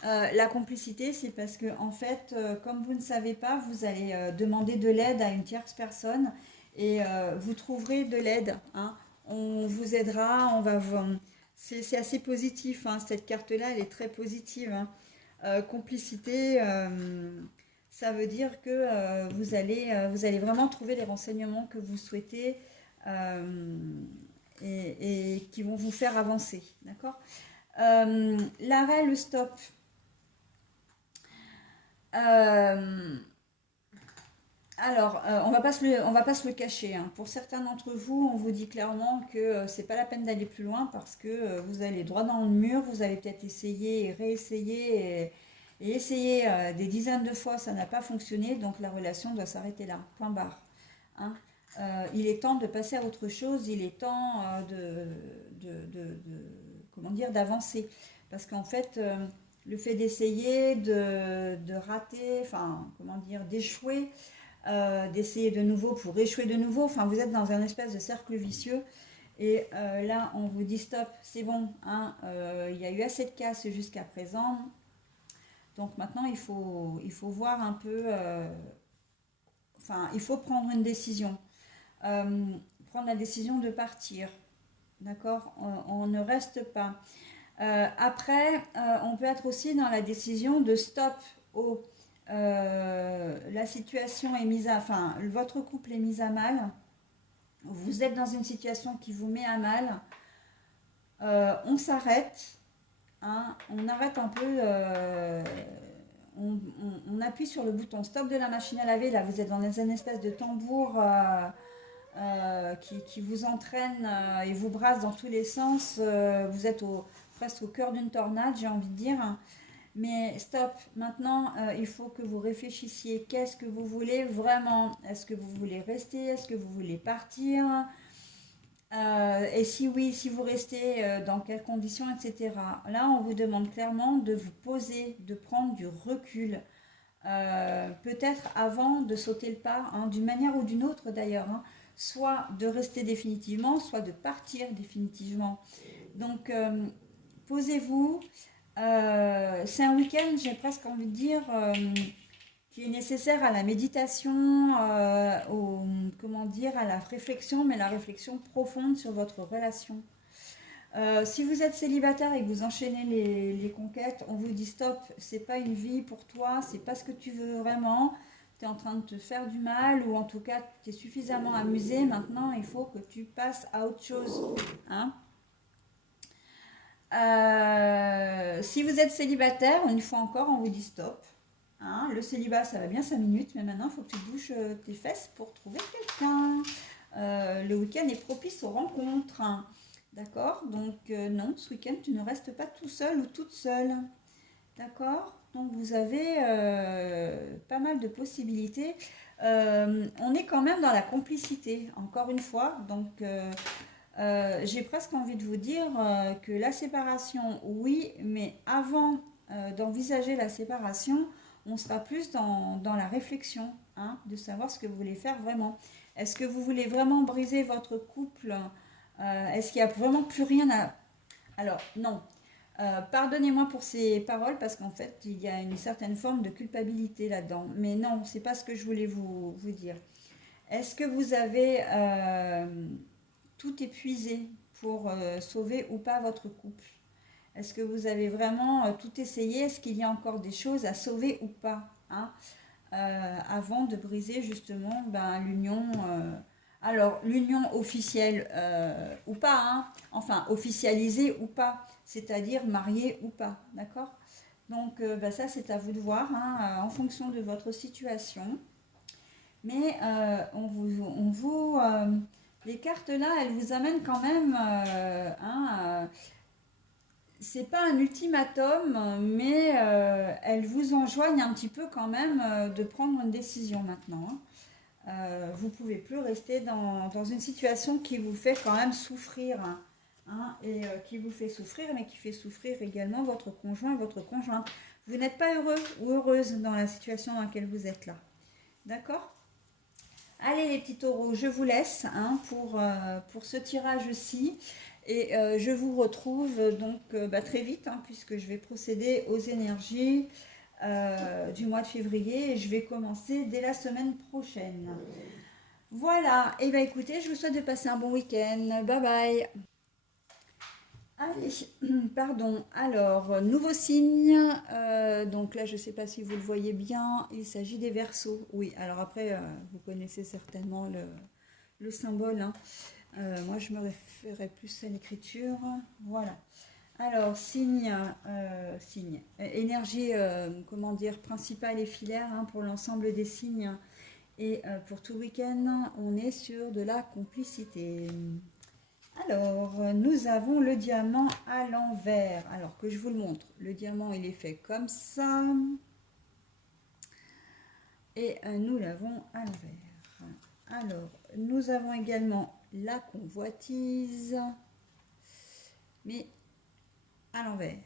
La complicité, c'est parce que, en fait, comme vous ne savez pas, vous allez demander de l'aide à une tierce personne et vous trouverez de l'aide, hein. On vous aidera, c'est assez positif, hein. Cette carte-là, elle est très positive, hein. Complicité, ça veut dire que vous allez vraiment trouver les renseignements que vous souhaitez euh, et qui vont vous faire avancer, d'accord? L'arrêt, le stop. Euh, alors, on va pas se le cacher, hein. Pour certains d'entre vous, on vous dit clairement que c'est pas la peine d'aller plus loin parce que vous allez droit dans le mur. Vous avez peut-être essayé et réessayé et essayé des dizaines de fois, ça n'a pas fonctionné, donc la relation doit s'arrêter là. Point barre, hein. Il est temps de passer à autre chose. Il est temps comment dire, d'avancer, parce qu'en fait, le fait d'essayer, de rater, enfin, comment dire, d'échouer, d'essayer de nouveau pour échouer de nouveau. Enfin, vous êtes dans un espèce de cercle vicieux. Et là, on vous dit stop, c'est bon, hein, il y a eu assez de casse jusqu'à présent. Donc maintenant, il faut voir un peu. Enfin, il faut prendre une décision. Euh, Prendre la décision de partir. D'accord? On ne reste pas. Après, on peut être aussi dans la décision de stop au la situation est mise à, enfin, votre couple est mis à mal, vous êtes dans une situation qui vous met à mal, on s'arrête, hein, on arrête un peu, on appuie sur le bouton stop de la machine à laver, là vous êtes dans une espèce de tambour qui vous entraîne et vous brasse dans tous les sens, vous êtes presque au cœur d'une tornade, j'ai envie de dire. Mais stop, maintenant, il faut que vous réfléchissiez. Qu'est-ce que vous voulez vraiment? Est-ce que vous voulez rester? Est-ce que vous voulez partir? Et si oui, si vous restez, dans quelles conditions, etc. Là, on vous demande clairement de vous poser, de prendre du recul. Peut-être avant de sauter le pas, hein, d'une manière ou d'une autre d'ailleurs, hein. Soit de rester définitivement, soit de partir définitivement. Donc, posez-vous. C'est un week-end, j'ai presque envie de dire, qui est nécessaire à la méditation, comment dire, à la réflexion, mais la réflexion profonde sur votre relation. Si vous êtes célibataire et que vous enchaînez les conquêtes, on vous dit stop, c'est pas une vie pour toi, c'est pas ce que tu veux vraiment, tu es en train de te faire du mal ou en tout cas tu es suffisamment amusé, maintenant il faut que tu passes à autre chose. Hein. Si vous êtes célibataire, une fois encore, on vous dit stop. Hein, le célibat, ça va bien 5 minutes, mais maintenant, il faut que tu bouges tes fesses pour trouver quelqu'un. Le week-end est propice aux rencontres. Hein. D'accord. Donc, non, ce week-end, tu ne restes pas tout seul ou toute seule. D'accord. Donc, vous avez pas mal de possibilités. On est quand même dans la complicité, encore une fois. Donc, j'ai presque envie de vous dire que la séparation, oui, mais avant d'envisager la séparation, on sera plus dans la réflexion, hein, de savoir ce que vous voulez faire vraiment. Est-ce que vous voulez vraiment briser votre couple? Est-ce qu'il n'y a vraiment plus rien à... Alors, non. Pardonnez-moi pour ces paroles parce qu'en fait, il y a une certaine forme de culpabilité là-dedans. Mais non, c'est pas ce que je voulais vous dire. Est-ce que vous avez tout épuisé pour sauver ou pas votre couple? Est-ce que vous avez vraiment tout essayé? Est-ce qu'il y a encore des choses à sauver ou pas, hein, avant de briser justement l'union alors, l'union officielle ou pas, hein, enfin officialisée ou pas, c'est-à-dire mariée ou pas, d'accord? Donc, ça, c'est à vous de voir, hein, en fonction de votre situation. Mais les cartes là, elles vous amènent quand même, c'est pas un ultimatum, mais elles vous enjoignent un petit peu quand même de prendre une décision maintenant. Hein. Vous pouvez plus rester dans une situation qui vous fait quand même souffrir, hein, et qui vous fait souffrir, mais qui fait souffrir également votre conjoint et votre conjointe. Vous n'êtes pas heureux ou heureuse dans la situation dans laquelle vous êtes là. D'accord? Allez les petits taureaux, je vous laisse, hein, pour ce tirage-ci. Et je vous retrouve donc très vite, hein, puisque je vais procéder aux énergies du mois de février et je vais commencer dès la semaine prochaine. Voilà, et bien écoutez, je vous souhaite de passer un bon week-end. Bye bye. Allez, pardon. Alors, nouveau signe. Donc là, je ne sais pas si vous le voyez bien. Il s'agit des Verseaux. Oui, alors après, vous connaissez certainement le symbole. Hein. Moi, je me référais plus à l'écriture. Voilà. Alors, signe. Énergie, comment dire, principale et filaire, hein, pour l'ensemble des signes. Et pour tout le week-end, on est sur de la complicité. Alors, nous avons le diamant à l'envers. Alors que je vous le montre. Le diamant, il est fait comme ça. Et nous l'avons à l'envers. Alors, nous avons également la convoitise. Mais à l'envers.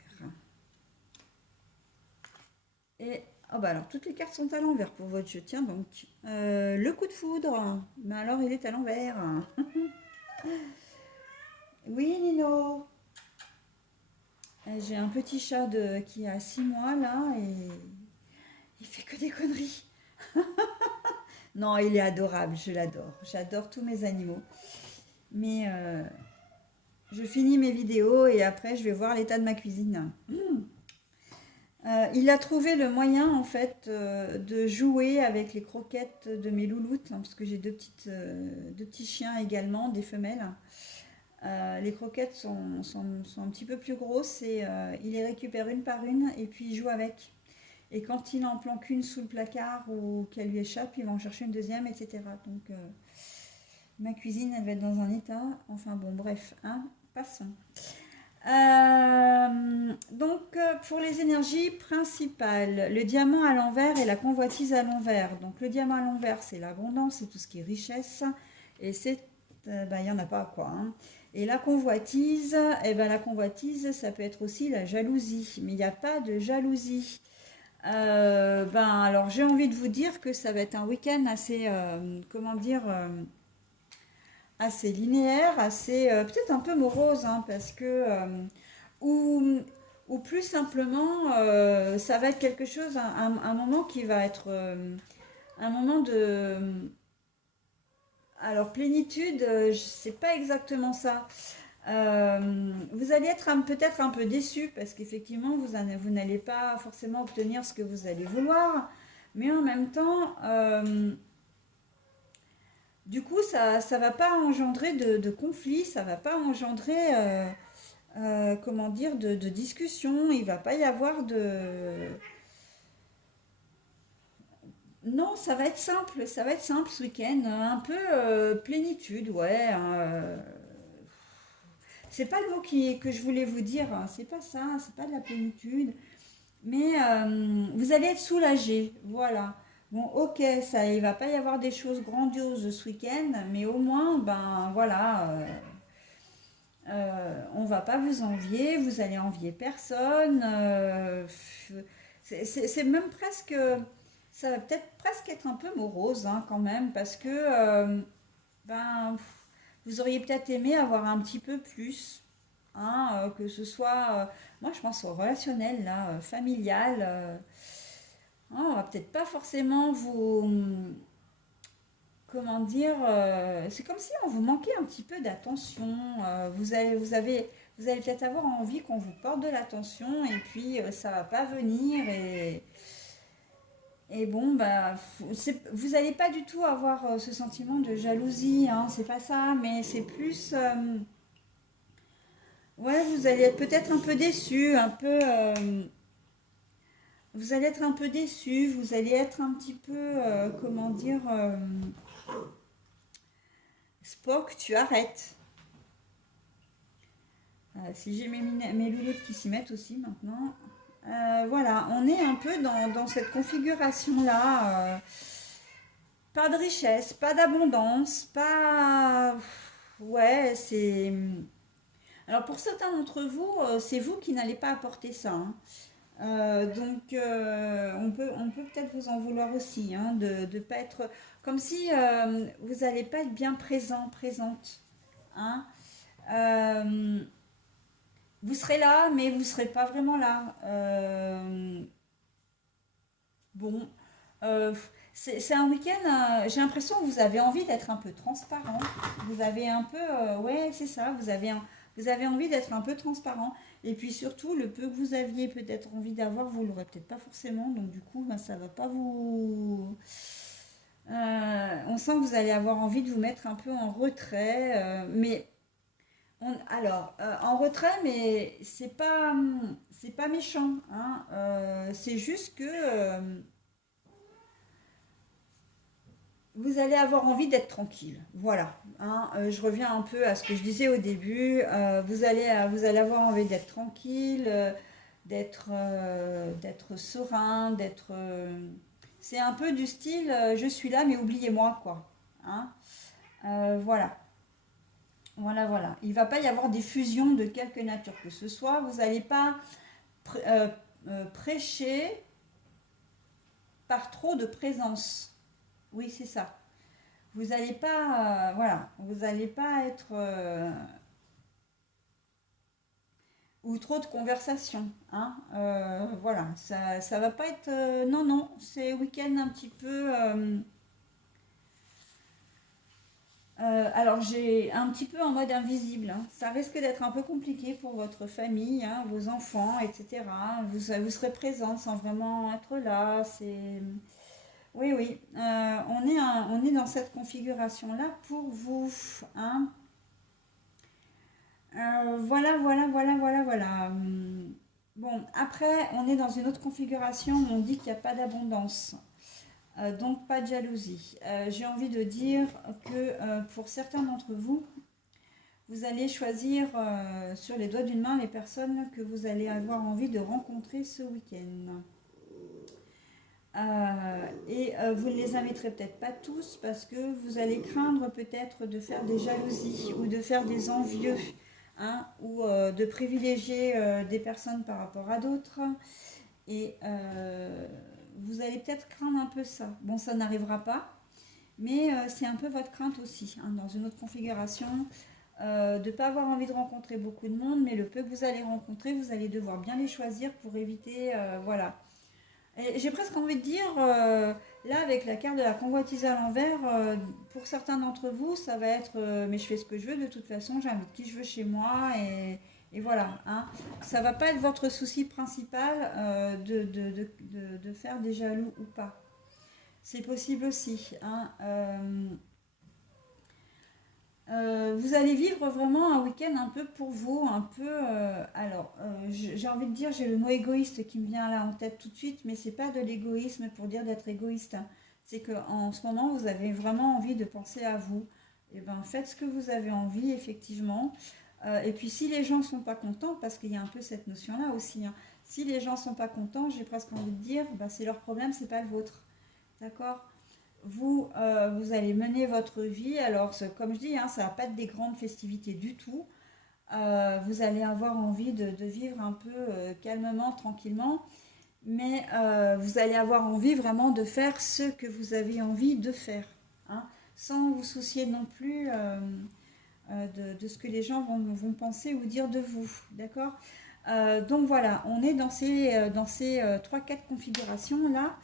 Et alors, toutes les cartes sont à l'envers pour votre jeu. Tiens donc. Le coup de foudre. Mais alors, il est à l'envers. Oui, Nino. J'ai un petit chat qui a 6 mois là et il fait que des conneries. Non, il est adorable, je l'adore. J'adore tous mes animaux. Mais je finis mes vidéos et après je vais voir l'état de ma cuisine. Il a trouvé le moyen en fait de jouer avec les croquettes de mes louloutes, hein, parce que j'ai deux petits chiens également, des femelles. Les croquettes sont un petit peu plus grosses et il les récupère une par une et puis il joue avec. Et quand il en planque une sous le placard ou qu'elle lui échappe, il va en chercher une deuxième, etc. Donc ma cuisine, elle va être dans un état. Enfin bon, bref, hein, passons. Pour les énergies principales, le diamant à l'envers et la convoitise à l'envers. Donc le diamant à l'envers, c'est l'abondance, c'est tout ce qui est richesse. Et c'est, il n'y en a pas quoi. Hein. Et la convoitise, ça peut être aussi la jalousie. Mais il n'y a pas de jalousie. Alors j'ai envie de vous dire que ça va être un week-end assez, assez linéaire, assez peut-être un peu morose, hein, parce que ou, ou plus simplement, ça va être quelque chose, un moment qui va être un moment de, alors plénitude, c'est pas exactement ça. Vous allez être peut-être un peu déçu parce qu'effectivement, vous n'allez pas forcément obtenir ce que vous allez vouloir. Mais en même temps, du coup, ça va pas engendrer de conflit, ça va pas engendrer, comment dire, de discussion. Il va pas y avoir de... Non, ça va être simple ce week-end, un peu plénitude, ouais. C'est pas le mot que je voulais vous dire, hein, c'est pas ça, c'est pas de la plénitude, mais vous allez être soulagé, voilà. Bon, ok, il va pas y avoir des choses grandioses ce week-end, mais au moins, ben voilà, on va pas vous envier, vous allez envier personne. C'est même presque, ça va peut-être presque être un peu morose hein, quand même, parce que ben, vous auriez peut-être aimé avoir un petit peu plus, hein, que ce soit, moi je pense au relationnel, là, familial. Hein, on va peut-être pas forcément comment dire, c'est comme si on vous manquait un petit peu d'attention. Vous allez peut-être avoir envie qu'on vous porte de l'attention et puis ça va pas venir et bon, bah, vous n'allez pas du tout avoir ce sentiment de jalousie, hein, c'est pas ça, mais c'est plus, ouais, vous allez être peut-être un peu déçu, un peu, vous allez être un peu déçu, vous allez être un petit peu, comment dire, Spock, tu arrêtes. Si j'ai mes louloutes qui s'y mettent aussi maintenant. Voilà, on est un peu dans cette configuration-là. Pas de richesse, pas d'abondance, pas... Ouais, c'est... Alors pour certains d'entre vous, c'est vous qui n'allez pas apporter ça, hein. Donc on peut peut-être vous en vouloir aussi, hein, de ne pas être... Comme si vous n'allez pas être bien présent, présente. Hein. Euh, Vous serez là, mais vous ne serez pas vraiment là. Bon, euh, c'est un week-end, j'ai l'impression que vous avez envie d'être un peu transparent. Vous avez un peu, ouais, c'est ça, vous avez envie d'être un peu transparent. Et puis surtout, le peu que vous aviez peut-être envie d'avoir, vous l'aurez peut-être pas forcément. Donc du coup, ben, ça va pas vous... on sent que vous allez avoir envie de vous mettre un peu en retrait. Mais alors, en retrait, mais c'est pas méchant, hein. C'est juste que vous allez avoir envie d'être tranquille. Voilà, hein. Je reviens un peu à ce que je disais au début. Vous allez avoir envie d'être tranquille, d'être serein, c'est un peu du style, je suis là, mais oubliez-moi, quoi. Hein. Voilà. Voilà, voilà. Il ne va pas y avoir des fusions de quelque nature que ce soit. Vous n'allez pas pr- euh, prêcher par trop de présence. Oui, c'est ça. Vous n'allez pas, voilà, vous n'allez pas être ou trop de conversation, hein. Voilà, ça va pas être. Non, non, c'est week-end un petit peu. Alors j'ai un petit peu en mode invisible, hein. Ça risque d'être un peu compliqué pour votre famille, hein, vos enfants, etc. Vous serez présente sans vraiment être là. C'est oui, oui. On est dans cette configuration-là pour vous, hein. Voilà, voilà, voilà, voilà, voilà. Bon, après, on est dans une autre configuration où on dit qu'il n'y a pas d'abondance. Donc pas de jalousie. J'ai envie de dire que pour certains d'entre vous, vous allez choisir sur les doigts d'une main les personnes que vous allez avoir envie de rencontrer ce week-end. Vous ne les inviterez peut-être pas tous parce que vous allez craindre peut-être de faire des jalousies ou de faire des envieux, hein, ou de privilégier des personnes par rapport à d'autres. Et vous allez peut-être craindre un peu ça. Bon, ça n'arrivera pas, mais c'est un peu votre crainte aussi, hein, dans une autre configuration, de ne pas avoir envie de rencontrer beaucoup de monde, mais le peu que vous allez rencontrer, vous allez devoir bien les choisir pour éviter, voilà. Et j'ai presque envie de dire, Là, avec la carte de la convoitise à l'envers, pour certains d'entre vous, ça va être mais je fais ce que je veux, de toute façon, j'invite qui je veux chez moi et voilà. Hein. Ça va pas être votre souci principal de faire des jaloux ou pas. C'est possible aussi. Hein. Vous allez vivre vraiment un week-end un peu pour vous, un peu. J'ai envie de dire, j'ai le mot égoïste qui me vient là en tête tout de suite, mais c'est pas de l'égoïsme pour dire d'être égoïste. Hein. C'est que en ce moment, vous avez vraiment envie de penser à vous. Et ben, faites ce que vous avez envie, effectivement. Et puis, si les gens sont pas contents, parce qu'il y a un peu cette notion-là aussi. Hein, si les gens sont pas contents, j'ai presque envie de dire, bah, c'est leur problème, c'est pas le vôtre. D'accord? Vous allez mener votre vie. Alors, comme je dis, hein, ça va pas être des grandes festivités du tout. Vous allez avoir envie de vivre un peu calmement, tranquillement, mais vous allez avoir envie vraiment de faire ce que vous avez envie de faire, hein, sans vous soucier non plus de ce que les gens vont penser ou dire de vous. D'accord? Donc voilà, on est dans ces 3-4 configurations là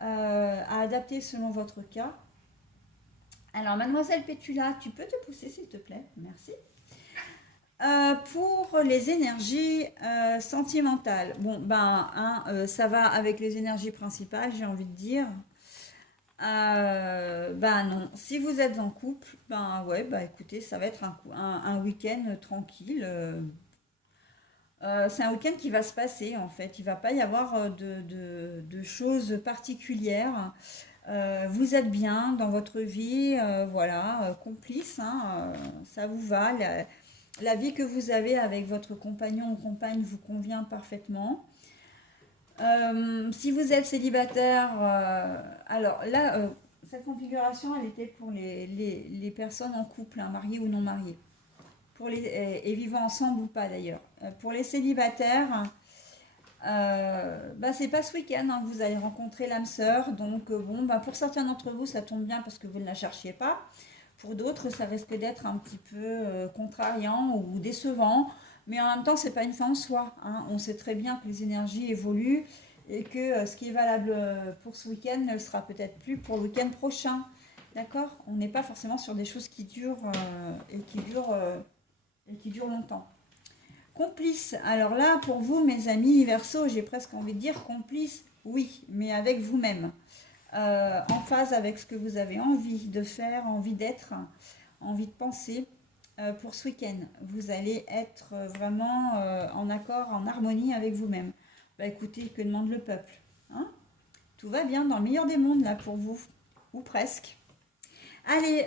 à adapter selon votre cas. Alors, mademoiselle Pétula, tu peux te pousser s'il te plaît? Merci. Pour les énergies sentimentales, bon, ben, hein, ça va avec les énergies principales, j'ai envie de dire. Ben non, si vous êtes en couple, ben ouais, bah écoutez, ça va être un week-end tranquille. C'est un week-end qui va se passer en fait. Il va pas y avoir de choses particulières. Vous êtes bien dans votre vie, voilà, complice, hein, ça vous va. La vie que vous avez avec votre compagnon ou compagne vous convient parfaitement. Si vous êtes célibataire, alors là, cette configuration, elle était pour les personnes en couple, hein, mariées ou non mariées, et vivant ensemble ou pas d'ailleurs. Pour les célibataires, bah, c'est pas ce week-end, hein, vous allez rencontrer l'âme sœur. Donc, bon, bah, pour certains d'entre vous, ça tombe bien parce que vous ne la cherchiez pas. Pour d'autres, ça risque d'être un petit peu contrariant ou décevant. Mais en même temps, c'est pas une fin en soi. Hein. On sait très bien que les énergies évoluent et que ce qui est valable pour ce week-end ne le sera peut-être plus pour le week-end prochain. D'accord? On n'est pas forcément sur des choses qui durent et qui durent longtemps. Complice. Alors là, pour vous, mes amis Verseau, j'ai presque envie de dire complice, oui, mais avec vous-même. En phase avec ce que vous avez envie de faire, envie d'être, envie de penser pour ce week-end. Vous allez être vraiment en accord, en harmonie avec vous-même. Bah écoutez, que demande le peuple, hein? Tout va bien dans le meilleur des mondes là pour vous, ou presque. Allez,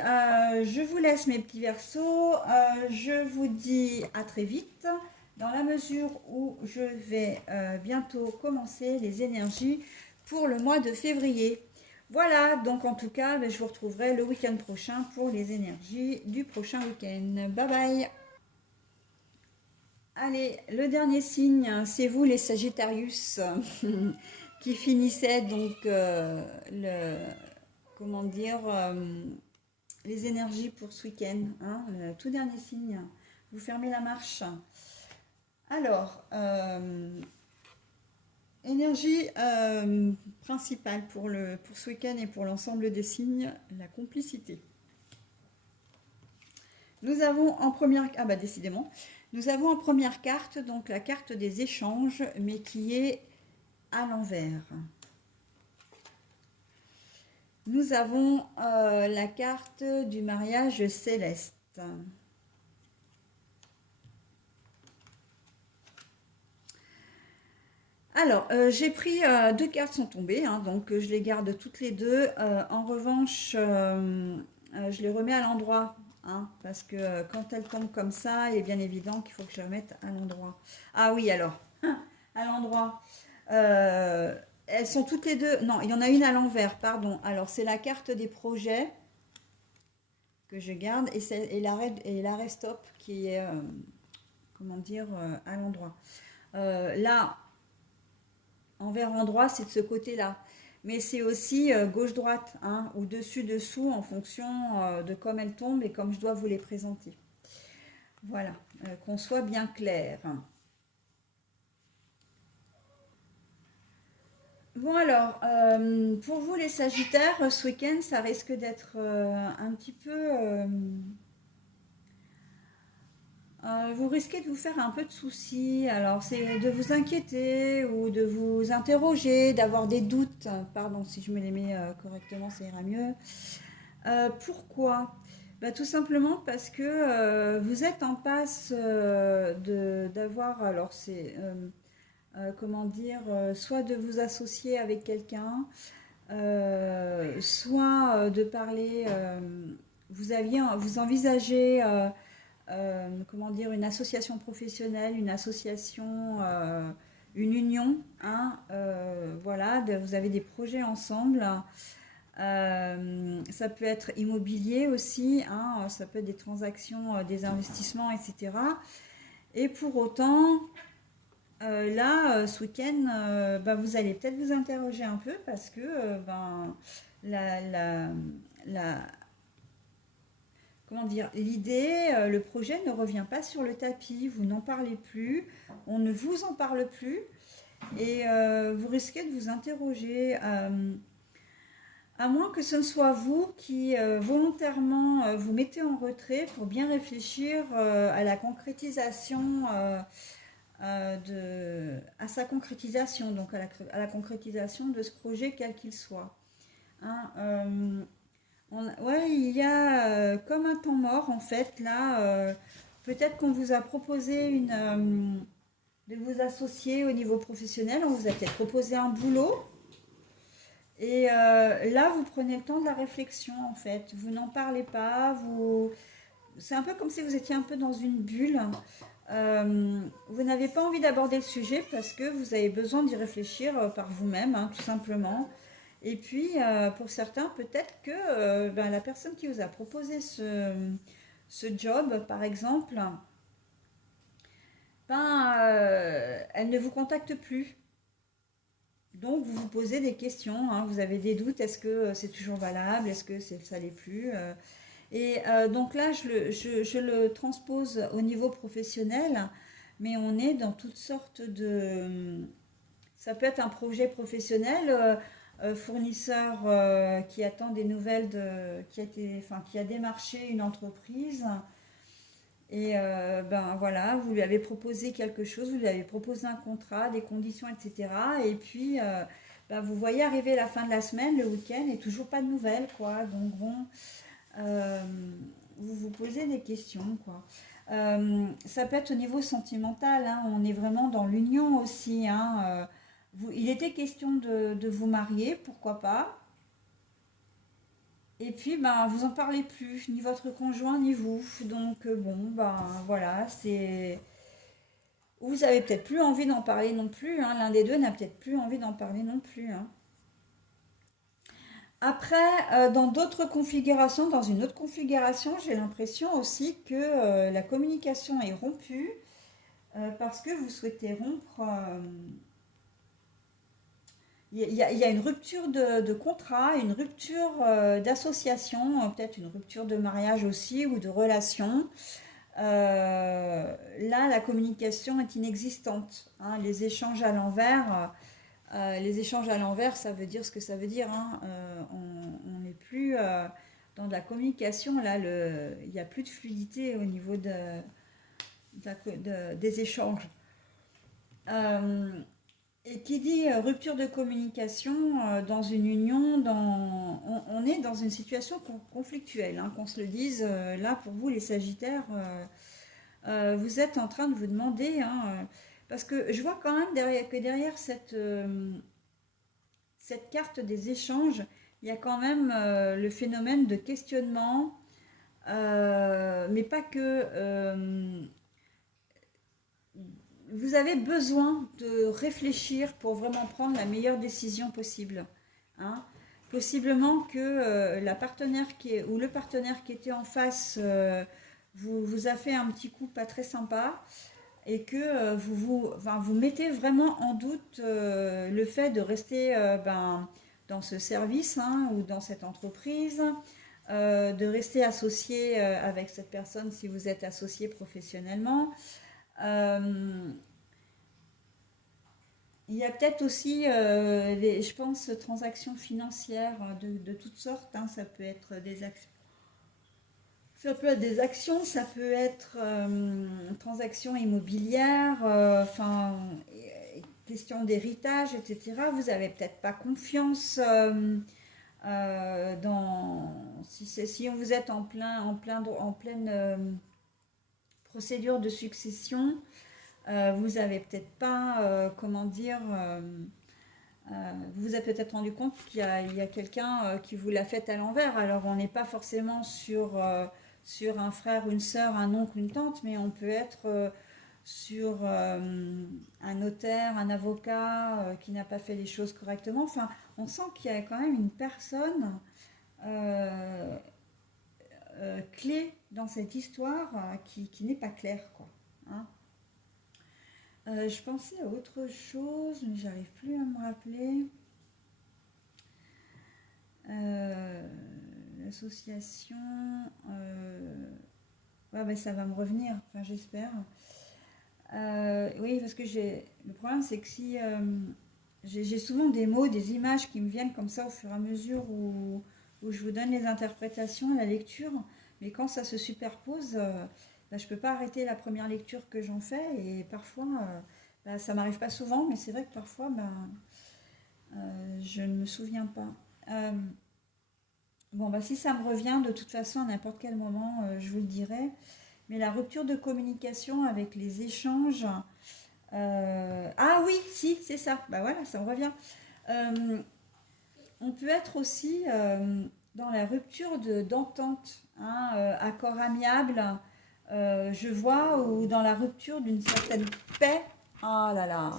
je vous laisse mes petits versos. Je vous dis à très vite dans la mesure où je vais bientôt commencer les énergies pour le mois de février. Voilà, donc en tout cas, je vous retrouverai le week-end prochain pour les énergies du prochain week-end. Bye bye. Allez, le dernier signe, c'est vous les Sagittarius qui finissez donc comment dire, les énergies pour ce week-end. Hein, le tout dernier signe, vous fermez la marche. Alors, énergie principale pour ce week-end et pour l'ensemble des signes, la complicité. Nous avons en première... Ah bah décidément. Nous avons en première carte, donc la carte des échanges, mais qui est à l'envers. Nous avons la carte du mariage céleste. Alors, j'ai pris deux cartes sont tombées, hein, donc je les garde toutes les deux. En revanche, je les remets à l'endroit, hein, parce que quand elles tombent comme ça, il est bien évident qu'il faut que je les remette à l'endroit. Ah oui, alors, à l'endroit. Elles sont toutes les deux. Non, il y en a une à l'envers, pardon. Alors, c'est la carte des projets que je garde et l'arrêt stop qui est, comment dire, à l'endroit. Là, envers endroit, c'est de ce côté-là. Mais c'est aussi gauche-droite, hein, ou dessus-dessous, en fonction de comme elles tombent et comme je dois vous les présenter. Voilà, qu'on soit bien clair. Bon alors, pour vous les Sagittaires, ce week-end, ça risque d'être un petit peu... vous risquez de vous faire un peu de soucis. Alors, c'est de vous inquiéter ou de vous interroger, d'avoir des doutes. Pardon, si je me les mets correctement, ça ira mieux. Pourquoi? Bah, tout simplement parce que vous êtes en passe d'avoir, alors c'est, comment dire, soit de vous associer avec quelqu'un, soit de parler, vous envisagez, comment dire, une association professionnelle, une association, une union, hein, voilà, vous avez des projets ensemble. Ça peut être immobilier aussi, hein, ça peut être des transactions, des investissements, etc. Et pour autant, là, ce week-end, bah, vous allez peut-être vous interroger un peu parce que ben, la, la, la- comment dire, l'idée, le projet ne revient pas sur le tapis, vous n'en parlez plus, on ne vous en parle plus et vous risquez de vous interroger. À moins que ce ne soit vous qui volontairement vous mettez en retrait pour bien réfléchir à la concrétisation à sa concrétisation, donc à la concrétisation de ce projet quel qu'il soit. Hein, ouais, il y a comme un temps mort en fait là. Peut-être qu'on vous a proposé de vous associer au niveau professionnel, on vous a peut-être proposé un boulot. Et là, vous prenez le temps de la réflexion, en fait. Vous n'en parlez pas. C'est un peu comme si vous étiez un peu dans une bulle. Vous n'avez pas envie d'aborder le sujet parce que vous avez besoin d'y réfléchir par vous-même, hein, tout simplement. Et puis, pour certains, peut-être que ben, la personne qui vous a proposé ce job, par exemple, ben, elle ne vous contacte plus. Donc, vous vous posez des questions, hein, vous avez des doutes, est-ce que c'est toujours valable, est-ce que ça l'est plus Et donc là, je le transpose au niveau professionnel, mais on est dans toutes sortes de... Ça peut être un projet professionnel, fournisseur qui attend des nouvelles, enfin, qui a démarché une entreprise. Et ben voilà, vous lui avez proposé quelque chose, vous lui avez proposé un contrat, des conditions, etc. Et puis, ben, vous voyez arriver la fin de la semaine, le week-end, et toujours pas de nouvelles, quoi. Donc bon, euh, vous vous posez des questions, quoi. Ça peut être au niveau sentimental, hein, on est vraiment dans l'union aussi, hein. Il était question de vous marier, pourquoi pas. Et puis, ben, vous en parlez plus, ni votre conjoint, ni vous. Donc, bon, ben, voilà, c'est... Vous avez peut-être plus envie d'en parler non plus, hein. L'un des deux n'a peut-être plus envie d'en parler non plus, hein. Après, dans d'autres configurations, dans une autre configuration, j'ai l'impression aussi que la communication est rompue parce que vous souhaitez rompre. Il y a une rupture de contrat, une rupture d'association, peut-être une rupture de mariage aussi ou de relation. Là, la communication est inexistante, hein. Les échanges à l'envers, ça veut dire ce que ça veut dire, hein. On n'est plus dans de la communication. Là, il n'y a plus de fluidité au niveau des échanges. Euh, et qui dit rupture de communication dans une union, on est dans une situation conflictuelle, hein, qu'on se le dise. Là, pour vous, les Sagittaires, vous êtes en train de vous demander, hein, parce que je vois quand même que derrière cette carte des échanges, il y a quand même le phénomène de questionnement, mais pas que. Vous avez besoin de réfléchir pour vraiment prendre la meilleure décision possible, hein. Possiblement que la partenaire ou le partenaire qui était en face vous a fait un petit coup pas très sympa et que enfin, vous mettez vraiment en doute le fait de rester ben, dans ce service, hein, ou dans cette entreprise, de rester associé avec cette personne si vous êtes associé professionnellement. Euh, il y a peut-être aussi, je pense, transactions financières de toutes sortes, hein. Ça peut être des actions. Ça peut être des actions, ça peut être transactions immobilières, enfin, question d'héritage, etc. Vous avez peut-être pas confiance si vous êtes en pleine procédure de succession, vous avez peut-être pas, comment dire, vous vous êtes peut-être rendu compte il y a quelqu'un qui vous l'a fait à l'envers. Alors on n'est pas forcément sur un frère, une sœur, un oncle, une tante, mais on peut être sur un notaire, un avocat qui n'a pas fait les choses correctement. Enfin, on sent qu'il y a quand même une personne euh, clé dans cette histoire qui n'est pas claire, quoi. Hein. Je pensais à autre chose, mais j'arrive plus à me rappeler. Euh, L'association. Ouais, ben ça va me revenir, enfin j'espère. Oui, parce que le problème, c'est que si j'ai souvent des mots, des images qui me viennent comme ça au fur et à mesure où je vous donne les interprétations, la lecture, mais quand ça se superpose, bah, je ne peux pas arrêter la première lecture que j'en fais et parfois, bah, ça m'arrive pas souvent, mais c'est vrai que parfois, bah, je ne me souviens pas. Euh, bon, bah, si ça me revient de toute façon à n'importe quel moment, je vous le dirai. Mais la rupture de communication avec les échanges. Ah oui, si, c'est ça. Bah voilà, ça me revient. Euh, on peut être aussi dans la rupture d'entente, hein, accord amiable, je vois, ou dans la rupture d'une certaine paix. Ah là là.